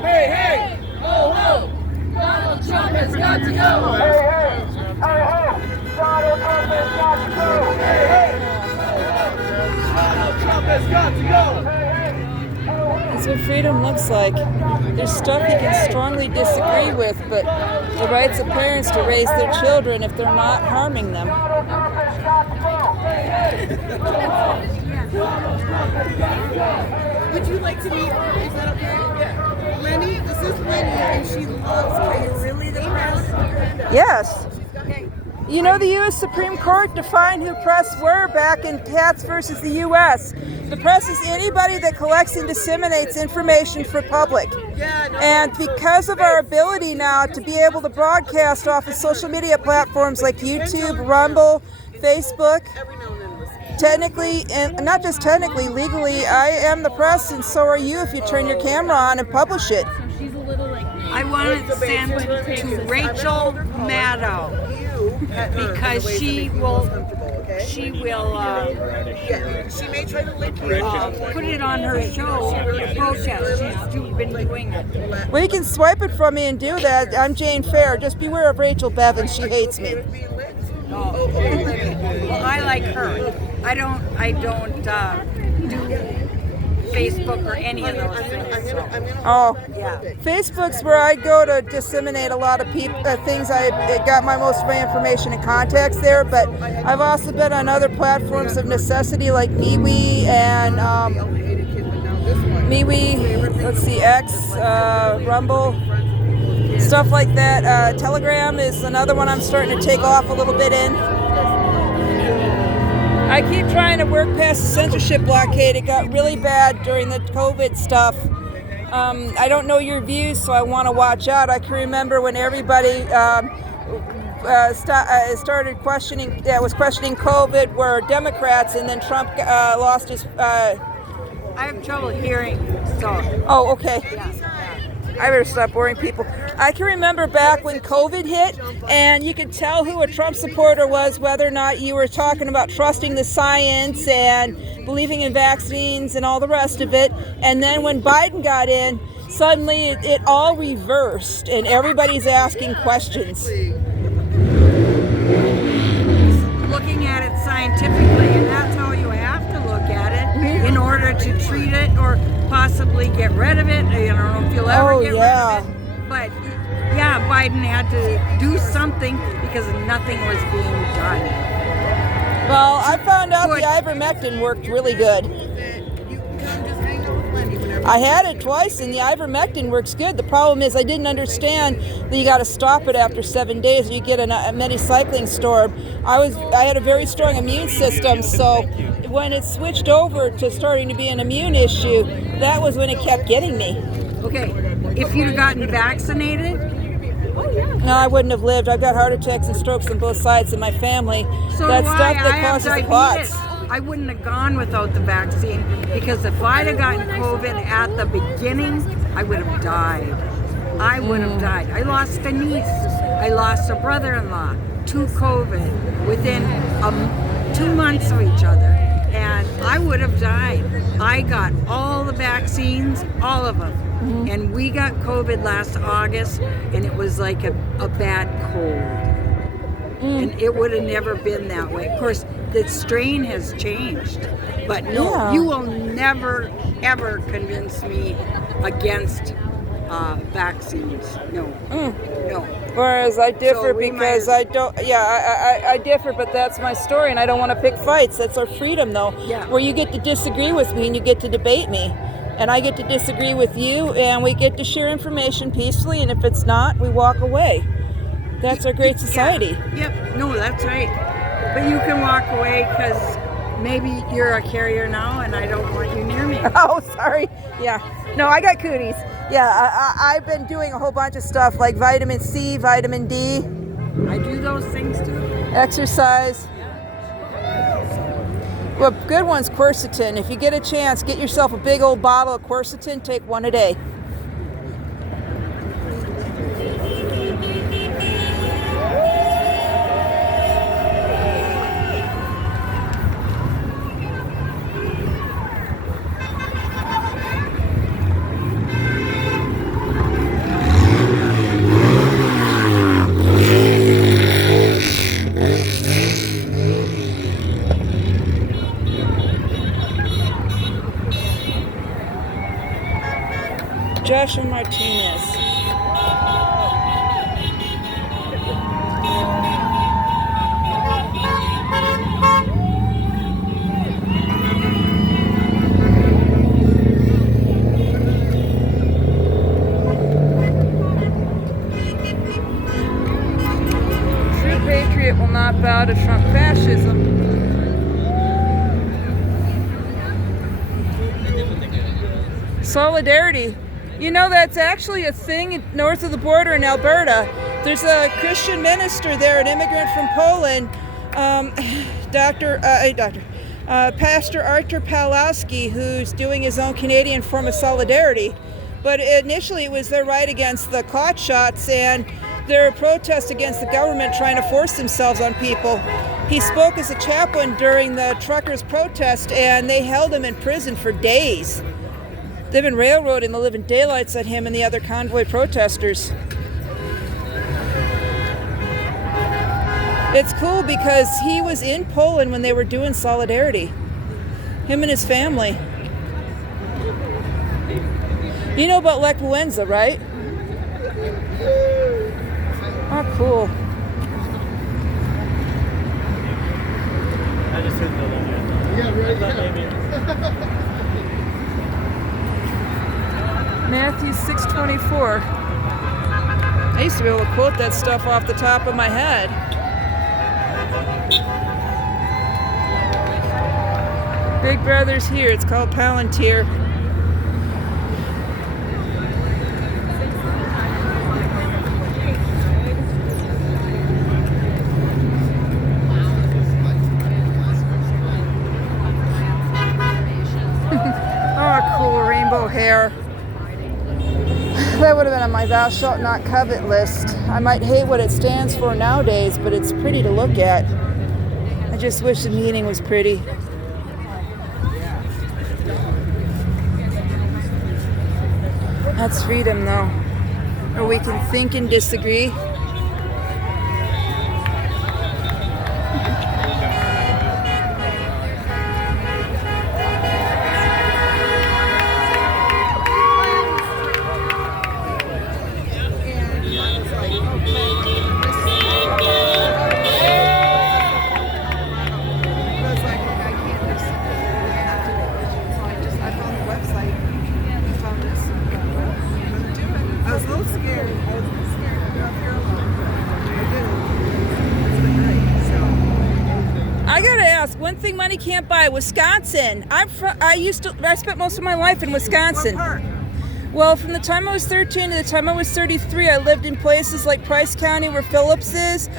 Hey, hey! Ho, ho! Donald Trump has got to go! Hey, hey! Ho, ho! Donald Trump has got to go! Hey, hey! Donald Trump has got to go! That's what freedom looks like. There's stuff you can strongly disagree with, but the rights of parents to raise their children if they're not harming them. Would you like to meet her? Is that okay? Yeah. Lenny, this is Lenny, and she loves. Are you really the press? Yes. You know, the U.S. Supreme Court defined who press were back in Katz versus the U.S. The press is anybody that collects and disseminates information for public. And because of our ability now to be able to broadcast off of social media platforms like YouTube, Rumble, Facebook, technically, and not just technically, legally, I am the press, and so are you if you turn your camera on and publish it. I want to send to Rachel Maddow because she will she may try to lick you. put it on her show, protest. She's been doing it. Well, you can swipe it from me and do that. I'm Jane Fair. Just beware of Rachel Bevins. She hates me. Well, I like her. I don't do Facebook or any of those things. So. Oh, yeah. Facebook's where I go to disseminate a lot of things. I got most of my information and contacts there, but I've also been on other platforms of necessity like MeWe and X, Rumble, stuff like that. Telegram is another one I'm starting to take off a little bit in. I keep trying to work past the censorship blockade. It got really bad during the COVID stuff. I don't know your views, so I want to watch out. I can remember when everybody started questioning COVID were Democrats, and then Trump lost his... I have trouble hearing, so... Oh, okay. Yeah. I better stop boring people. I can remember back when COVID hit, and you could tell who a Trump supporter was, whether or not you were talking about trusting the science and believing in vaccines and all the rest of it. And then when Biden got in, suddenly it all reversed, and everybody's asking questions. Looking at it scientifically, and that's how you have to look at it in order to treat it or possibly get rid of it. I don't know if you'll ever get rid of it. But yeah, Biden had to do something because nothing was being done. Well, I found out the ivermectin worked really good. I had it twice, and the ivermectin works good. The problem is I didn't understand that you got to stop it after 7 days, or you get a many-cycling storm. I had a very strong immune system, so when it switched over to starting to be an immune issue, that was when it kept getting me. Okay, if you'd have gotten vaccinated? No, I wouldn't have lived. I've got heart attacks and strokes on both sides in my family. So That's stuff that causes the clots. I wouldn't have gone without the vaccine, because if I'd have gotten COVID at the beginning, I would have died. I would have died. I lost a niece. I lost a brother-in-law to COVID within 2 months of each other, and I would have died. I got all the vaccines, all of them, and we got COVID last August, and it was like a bad cold. And it would have never been that way. Of course, the strain has changed, but no, you will never, ever convince me against vaccines. No, no. Whereas I differ So we because I don't, I differ, but that's my story, and I don't want to pick fights. That's our freedom, though, where you get to disagree with me and you get to debate me. And I get to disagree with you, and we get to share information peacefully, and if it's not, we walk away. That's our great society. Yep, no, that's right. But you can walk away because maybe you're a carrier now and I don't want you near me. Oh, sorry. Yeah. No, I got cooties. Yeah, I've been doing a whole bunch of stuff like vitamin C, vitamin D. I do those things too. Exercise. Well, good one's quercetin. If you get a chance, get yourself a big old bottle of quercetin, take one a day. state will not bow to Trump fascism. Solidarity. You know, that's actually a thing north of the border in Alberta. There's a Christian minister there, an immigrant from Poland, Pastor Artur Pawlowski, who's doing his own Canadian form of solidarity. But initially it was their right against the clot shots and their protest against the government trying to force themselves on people. He spoke as a chaplain during the truckers' protest, and they held him in prison for days. They've been railroading the living daylights at him and the other convoy protesters. It's cool because he was in Poland when they were doing solidarity. Him and his family. You know about Lech Wałęsa, right? Oh, cool. I just didn't know that yet. Yeah, right. Matthew 6:24. I used to be able to quote that stuff off the top of my head. Big Brother's here. It's called Palantir. Oh, cool rainbow hair. That would have been on my thou shalt not covet list. I might hate what it stands for nowadays, but it's pretty to look at. I just wish the meaning was pretty. That's freedom, though. Or we can think and disagree. One thing money can't buy: Wisconsin. I spent most of my life in Wisconsin. What part? Well, from the time I was 13 to the time I was 33, I lived in places like Price County, where Phillips is,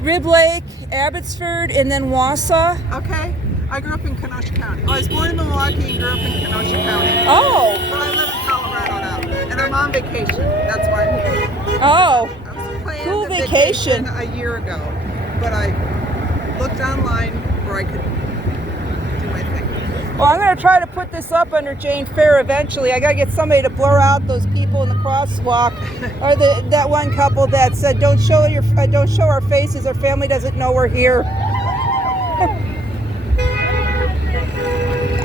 Rib Lake, Abbotsford, and then Wausau. Okay. I grew up in Kenosha County. Well, I was born in Milwaukee and grew up in Kenosha County. Oh. But I live in Colorado now, and I'm on vacation. That's why I'm here. Oh. I was planned Cool a vacation. a year ago, but I looked online where I could do my thing. Well, I'm going to try to put this up under Jane Fair eventually. I got to get somebody to blur out those people in the crosswalk, or that one couple that said, "Don't show our faces. Our family doesn't know we're here."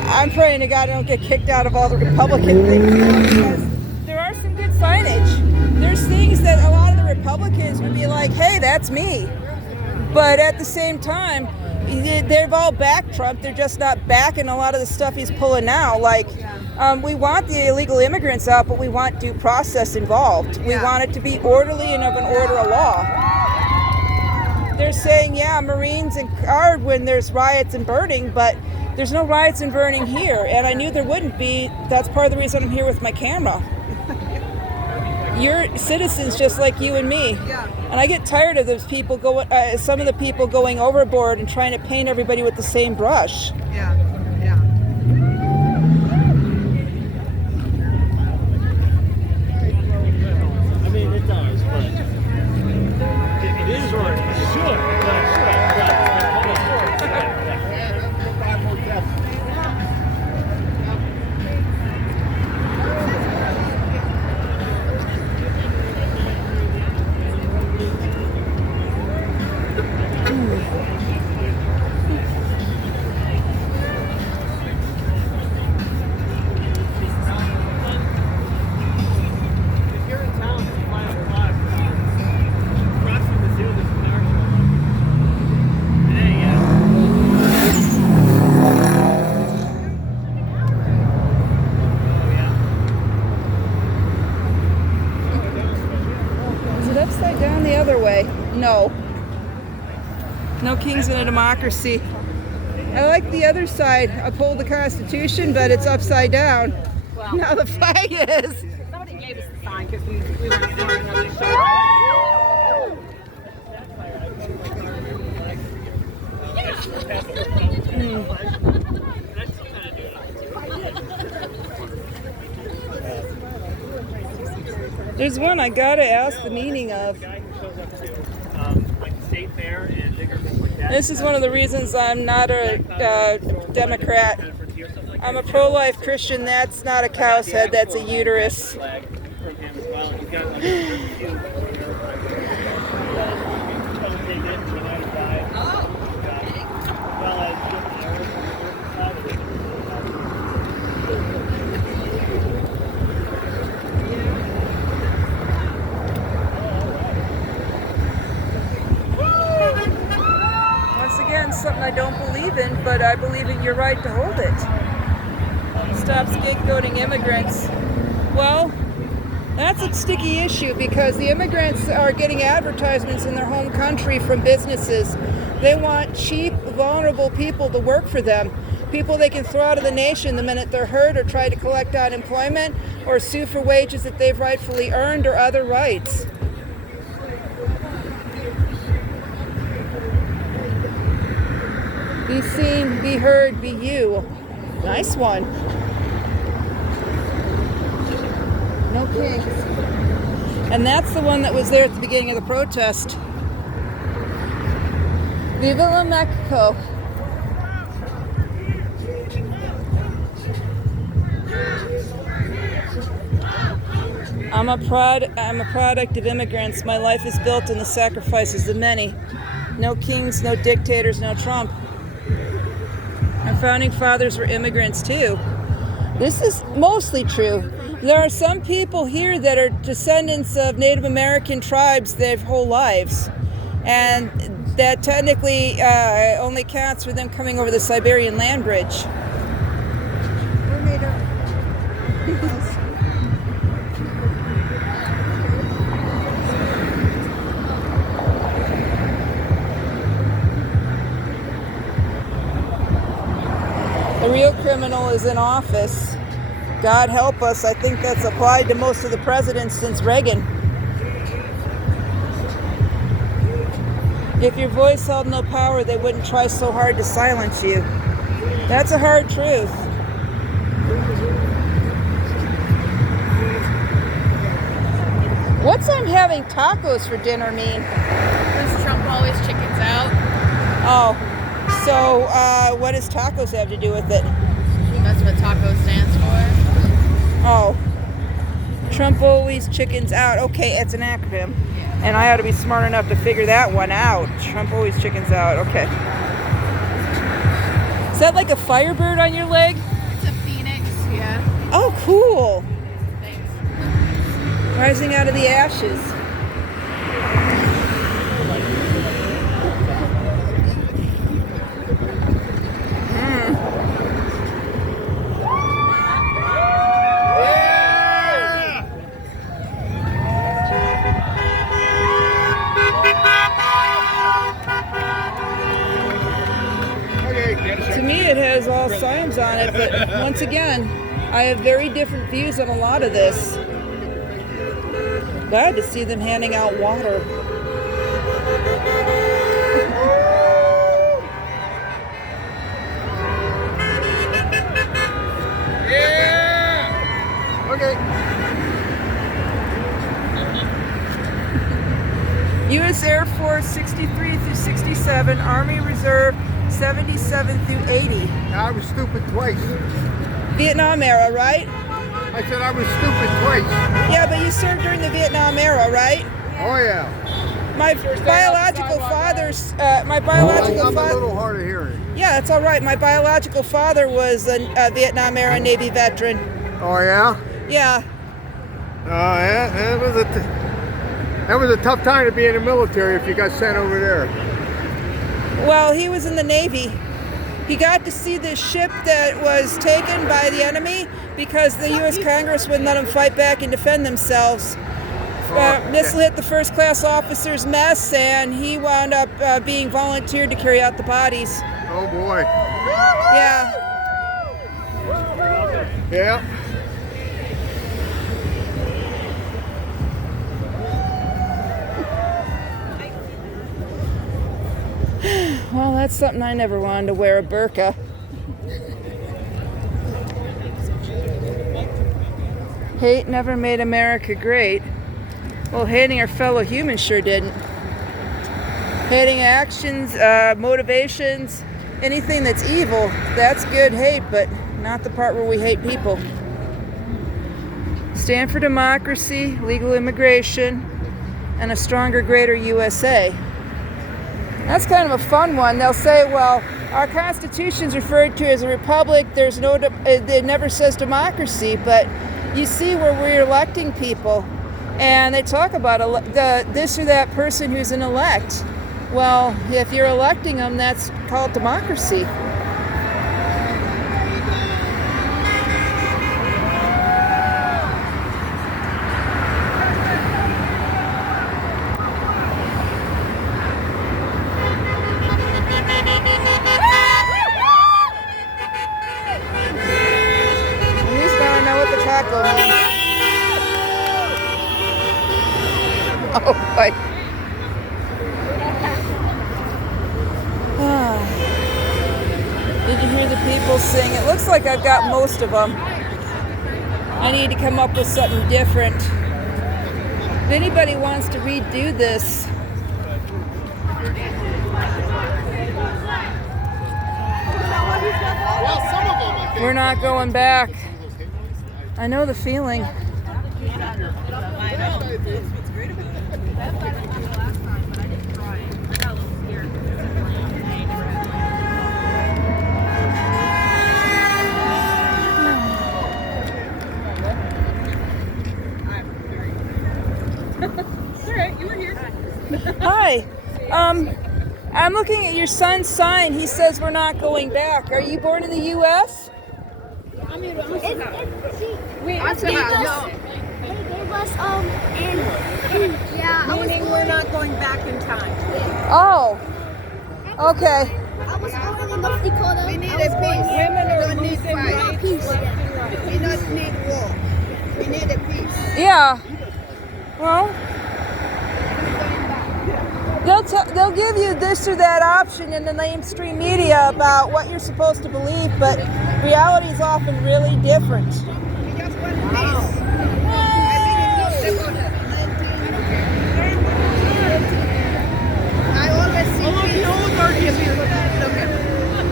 I'm praying to God I don't get kicked out of all the Republican things, because there are some good signage. There's things that a lot of the Republicans would be like, "Hey, that's me," but at the same time, they've all backed Trump. They're just not backing a lot of the stuff he's pulling now. Like, we want the illegal immigrants out, but we want due process involved. We want it to be orderly and of an order of law. They're saying, yeah, Marines and guard when there's riots and burning, but there's no riots and burning here. And I knew there wouldn't be. That's part of the reason I'm here with my camera. You're citizens just like you and me. And I get tired of those people some of the people going overboard and trying to paint everybody with the same brush. Yeah. I mean, it does, but it is or it should. Is it upside down the other way? No. No kings in a democracy. I like the other side, uphold the Constitution, but it's upside down. Well, Now the flag is. Somebody gave us the sign because we weren't smart enough to show up. There's one I gotta ask the meaning of. This is one of the reasons I'm not a Democrat. I'm a pro-life Christian. That's not a cow's head, that's a uterus. Once again, something I don't believe in, but I believe in your right to hold it. Stop scapegoating immigrants. Well, that's a sticky issue because the immigrants are getting advertisements in their home country from businesses. They want cheap, vulnerable people to work for them. People they can throw out of the nation the minute they're hurt or try to collect unemployment or sue for wages that they've rightfully earned or other rights. Be seen, be heard, be you. Nice one. No kings. And that's the one that was there at the beginning of the protest. Viva la Mexico. I'm a product of immigrants. My life is built on the sacrifices of many. No kings, no dictators, no Trump. Our founding fathers were immigrants too. This is mostly true. There are some people here that are descendants of Native American tribes their whole lives. And that technically only counts for them coming over the Siberian land bridge. We're made up. The real criminal is in office. God help us, I think that's applied to most of the presidents since Reagan. If your voice held no power, they wouldn't try so hard to silence you. That's a hard truth. What's I'm having tacos for dinner mean? Because Trump always chickens out. Oh, so what does tacos have to do with it? That's what taco stands for. Oh, Trump always chickens out. Okay, it's an acronym. And I ought to be smart enough to figure that one out. Trump always chickens out. Okay. Is that like a firebird on your leg? It's a phoenix, yeah. Oh, cool. Thanks. Rising out of the ashes. To me, it has all signs on it, but once again, I have very different views on a lot of this. Glad to see them handing out water. Yeah! Okay. U.S. Air Force 63 through 67, Army Reserve 77 through 80. I was stupid twice. Vietnam era, right? I said I was stupid twice. Yeah, but you served during the Vietnam era, right? Oh yeah. My biological father's, my biological I'm a father. little hard of hearing. Yeah, that's all right. My biological father was a Vietnam era Navy veteran. Oh yeah. Yeah. Yeah, that was a tough time to be in the military if you got sent over there. Well, he was in the Navy. He got to see the ship that was taken by the enemy because the U.S. Congress wouldn't let them fight back and defend themselves. missile hit the first class officer's mess, and he wound up being volunteered to carry out the bodies. Oh boy. Yeah. Yeah. Well, that's something I never wanted to wear, a burqa. Hate never made America great. Well, hating our fellow humans sure didn't. Hating actions, motivations, anything that's evil, that's good hate, but not the part where we hate people. Stand for democracy, legal immigration, and a stronger, greater USA. That's kind of a fun one. They'll say, well, our Constitution's referred to as a republic. There's no, it never says democracy, but you see where we're electing people, and they talk about this or that person who's an elect. Well, if you're electing them, that's called democracy. Oh, boy. Did you hear the people sing? It looks like I've got most of them. I need to come up with something different. If anybody wants to redo this, we're not going back. I know the feeling. Hi. I'm looking at your son's sign. He says we're not going back. Are you born in the U.S.? They gave us meaning we're not going back in time. Oh. Okay. I was born in North Dakota. We need a peace. Women don't need fight. Peace. We don't need war. We need a peace. Yeah. Well, they'll give you this or that option in the mainstream media about what you're supposed to believe, but reality is often really different.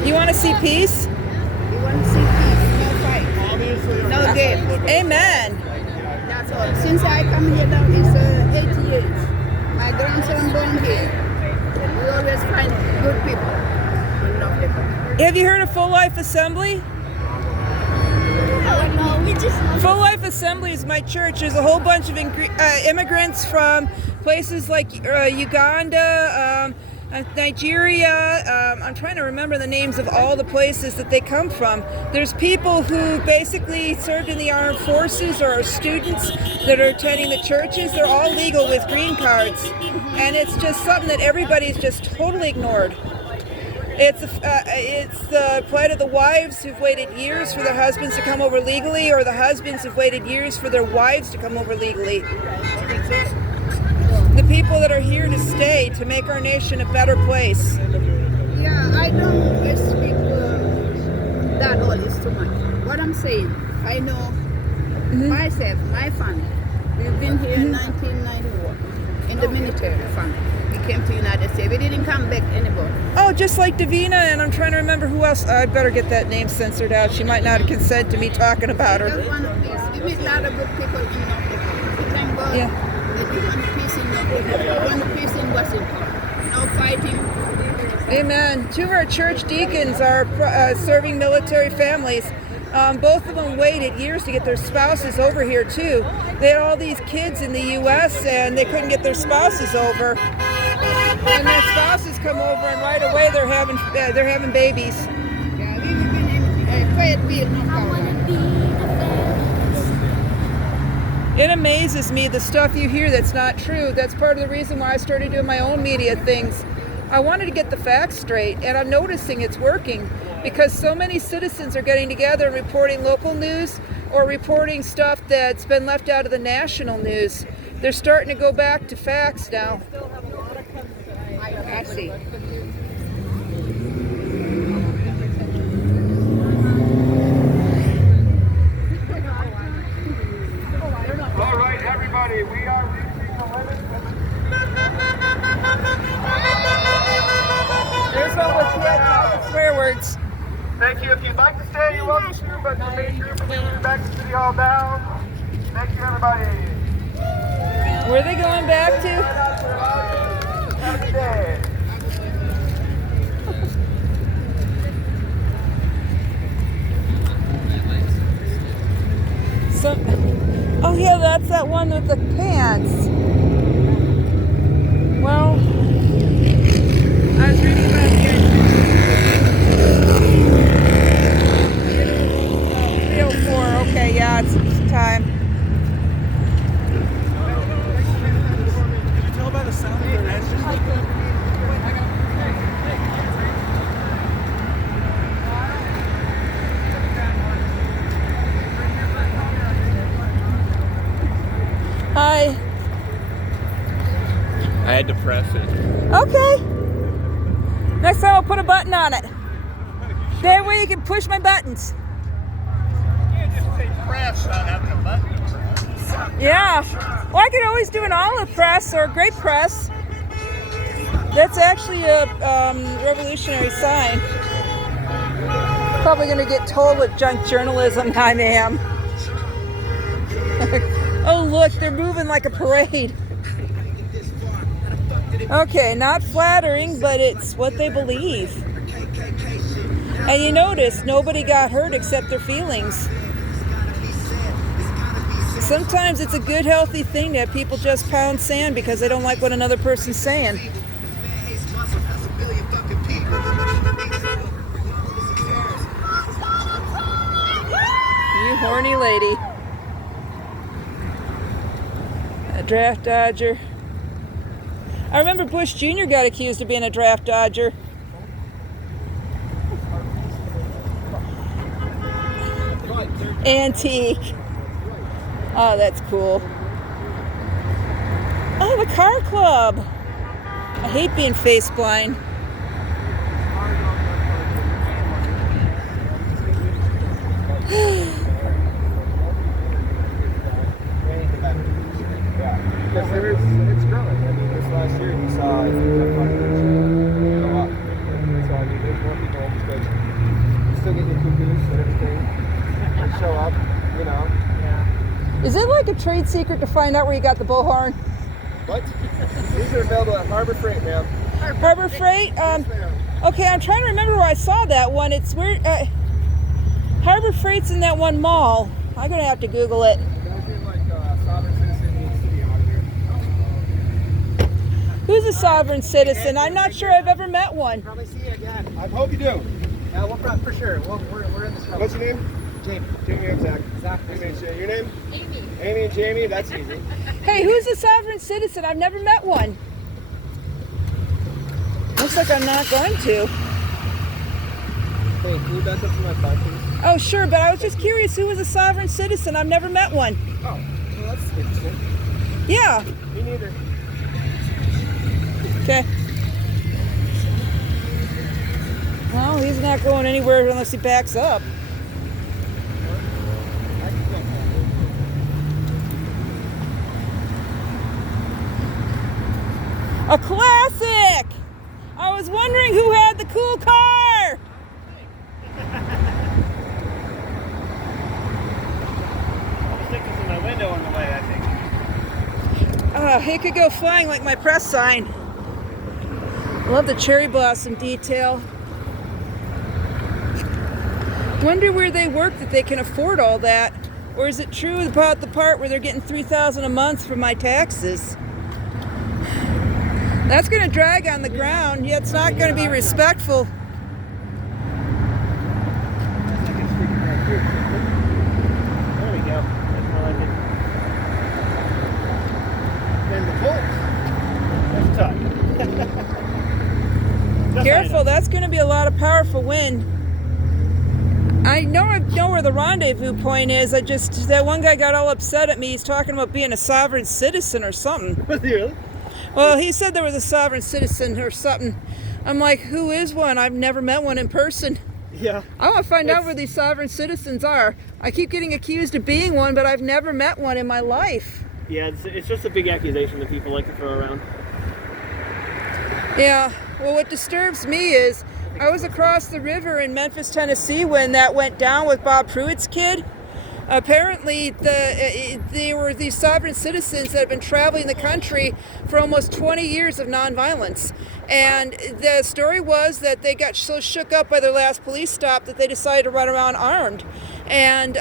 You want to see peace? You want to see peace, no fight, no game. Amen. That's all. Since I come here now, it's 8 years. My grandson born here. We always find good people in North Dakota. Have you heard of Full Life Assembly? No, we just Full Life Assembly is my church. There's a whole bunch of immigrants from places like Uganda, Nigeria. I'm trying to remember the names of all the places that they come from. There's people who basically served in the armed forces or are students that are attending the churches. They're all legal with green cards. And it's just something that everybody's just totally ignored. It's the plight of the wives who've waited years for their husbands to come over legally, or the husbands who've waited years for their wives to come over legally. The people that are here to stay, to make our nation a better place. Yeah, I don't speak that all is too much. What I'm saying, I know myself, my family. We've been here in 1991 in the military family. We came to the United States. We didn't come back anymore. Oh, just like Davina, and I'm trying to remember who else. I better get that name censored out. She might not consent to me talking about her. Just one of these. We meet a lot of good people in North Dakota. We thank God. Yeah. We want peace in North Dakota. We want peace in Washington. No fighting. Amen. Two of our church deacons are serving military families. Both of them waited years to get their spouses over here too. They had all these kids in the U.S. and they couldn't get their spouses over. And their spouses come over, and right away they're having babies. Yeah, we live in Fayetteville, North Carolina. It amazes me the stuff you hear that's not true. That's part of the reason why I started doing my own media things. I wanted to get the facts straight, and I'm noticing it's working because so many citizens are getting together and reporting local news or reporting stuff that's been left out of the national news. They're starting to go back to facts now. I see. All right, everybody, we are reaching the limit. There's all the swear words. Thank you. If you'd like to stay, you're welcome to, but the main group is moving back to City Hall now. Thank you, everybody. Where are they going back to? Have a good day. Oh yeah, that's that one with the pants. Well, I was reading about the 304. Okay, yeah, it's time. Can you tell by the sound of their heads just like Hi. I had to press it. Okay. Next time I'll put a button on it. That way you can push my buttons. You can't just say press without having a button to press. Yeah. Well, I could always do an olive press or a grape press. That's actually a revolutionary sign. Probably going to get told what junk journalism I am. Oh, look, they're moving like a parade. Okay, not flattering, but it's what they believe. And you notice nobody got hurt except their feelings. Sometimes it's a good, healthy thing that people just pound sand because they don't like what another person's saying. You horny lady. A draft dodger. I remember Bush Jr. got accused of being a draft dodger. Antique. Oh, that's cool. Oh, the car club. I hate being face blind. Because it's growing. I mean, this last year you saw population go up. So I mean, there's more people interested. You still get your cuckoos and everything. They show up, you know. Yeah. Is it like a trade secret to find out where you got the bullhorn? What? These are available at Harbor Freight, ma'am. Harbor Freight? Okay, I'm trying to remember where I saw that one. It's where Harbor Freight's in that one mall. I'm gonna have to Google it. Who's a sovereign citizen? I'm not sure I've ever met one. Probably see you again. I hope you do. Yeah, we'll for sure. We're in this. What's your name? Jamie. Jamie and Zach. Zach. Your name? Amy. Amy and Jamie. That's easy. Hey, who's a sovereign citizen? I've never met one. Looks like I'm not going to. Hey, can you back up to my car, please? Oh, sure, but I was just curious who was a sovereign citizen. I've never met one. Oh, well, that's interesting. Yeah. Me neither. Okay. Well, he's not going anywhere unless he backs up. A classic! I was wondering who had the cool car! I'll stick this in my window on the way, I think. It could go flying like my press sign. I love the cherry blossom detail. Wonder where they work that they can afford all that. Or is it true about the part where they're getting $3,000 a month for my taxes? That's going to drag on the ground. Yeah, it's not going to be respectful. There we go. That's more like it. shot. Careful, that's going to be a lot of powerful wind. I know where the rendezvous point is. That one guy got all upset at me. He's talking about being a sovereign citizen or something. Was he really? Well, he said there was a sovereign citizen or something. I'm like, who is one? I've never met one in person. Yeah. I want to find out where these sovereign citizens are. I keep getting accused of being one, but I've never met one in my life. Yeah, it's just a big accusation that people like to throw around. Yeah, well, what disturbs me is I was across the river in Memphis, Tennessee when that went down with Bob Pruitt's kid. Apparently, there were these sovereign citizens that have been traveling the country for almost 20 years of nonviolence. And the story was that they got so shook up by their last police stop that they decided to run around armed. And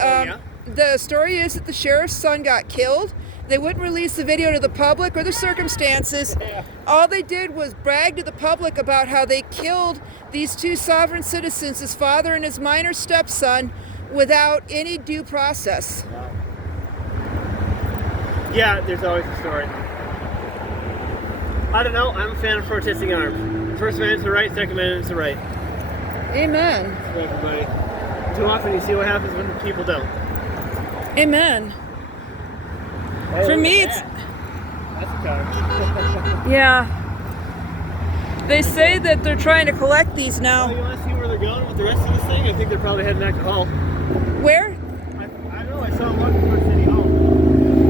the story is that the sheriff's son got killed. They wouldn't release the video to the public or the circumstances. All they did was brag to the public about how they killed these two sovereign citizens, his father and his minor stepson, without any due process. Wow. Yeah, there's always a story. I don't know. I'm a fan of protesting armed. First Amendment's the right, Second Amendment's the right. Amen. For everybody. Too often you see what happens when people don't. Amen. Hey, for me, it's... That's a car. Yeah. They say that they're trying to collect these now. Oh, you want to see where they're going with the rest of this thing? I think they're probably heading back to Hall. Where? I know. I saw them walking towards City Hall.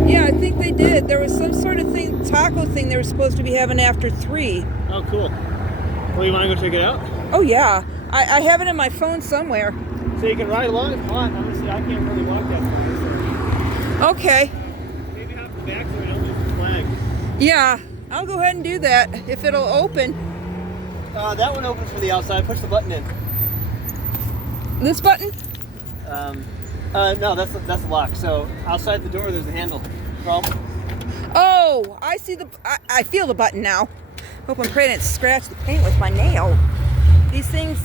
Yeah, I think they did. There was some sort of thing, taco thing they were supposed to be having after 3. Oh, cool. Well, you want to go check it out? Oh, yeah. I have it in my phone somewhere. So you can ride along if you want. Honestly, I can't really walk that far. So. Okay. Maybe hop the back so I don't lose the flag. Yeah, I'll go ahead and do that if it'll open. That one opens from the outside. Push the button in. This button? No, that's the lock. So outside the door, there's a handle. Problem? Oh, I see I feel the button now. Hope I'm praying it scratch the paint with my nail. These things,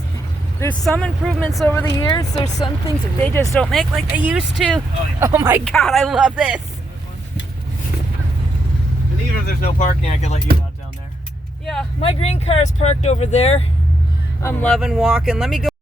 there's some improvements over the years. There's some things that they just don't make like they used to. Oh, yeah. Oh my God, I love this. And even if there's no parking, I could let you out down there. Yeah, my green car is parked over there. I'm loving walking. Let me go.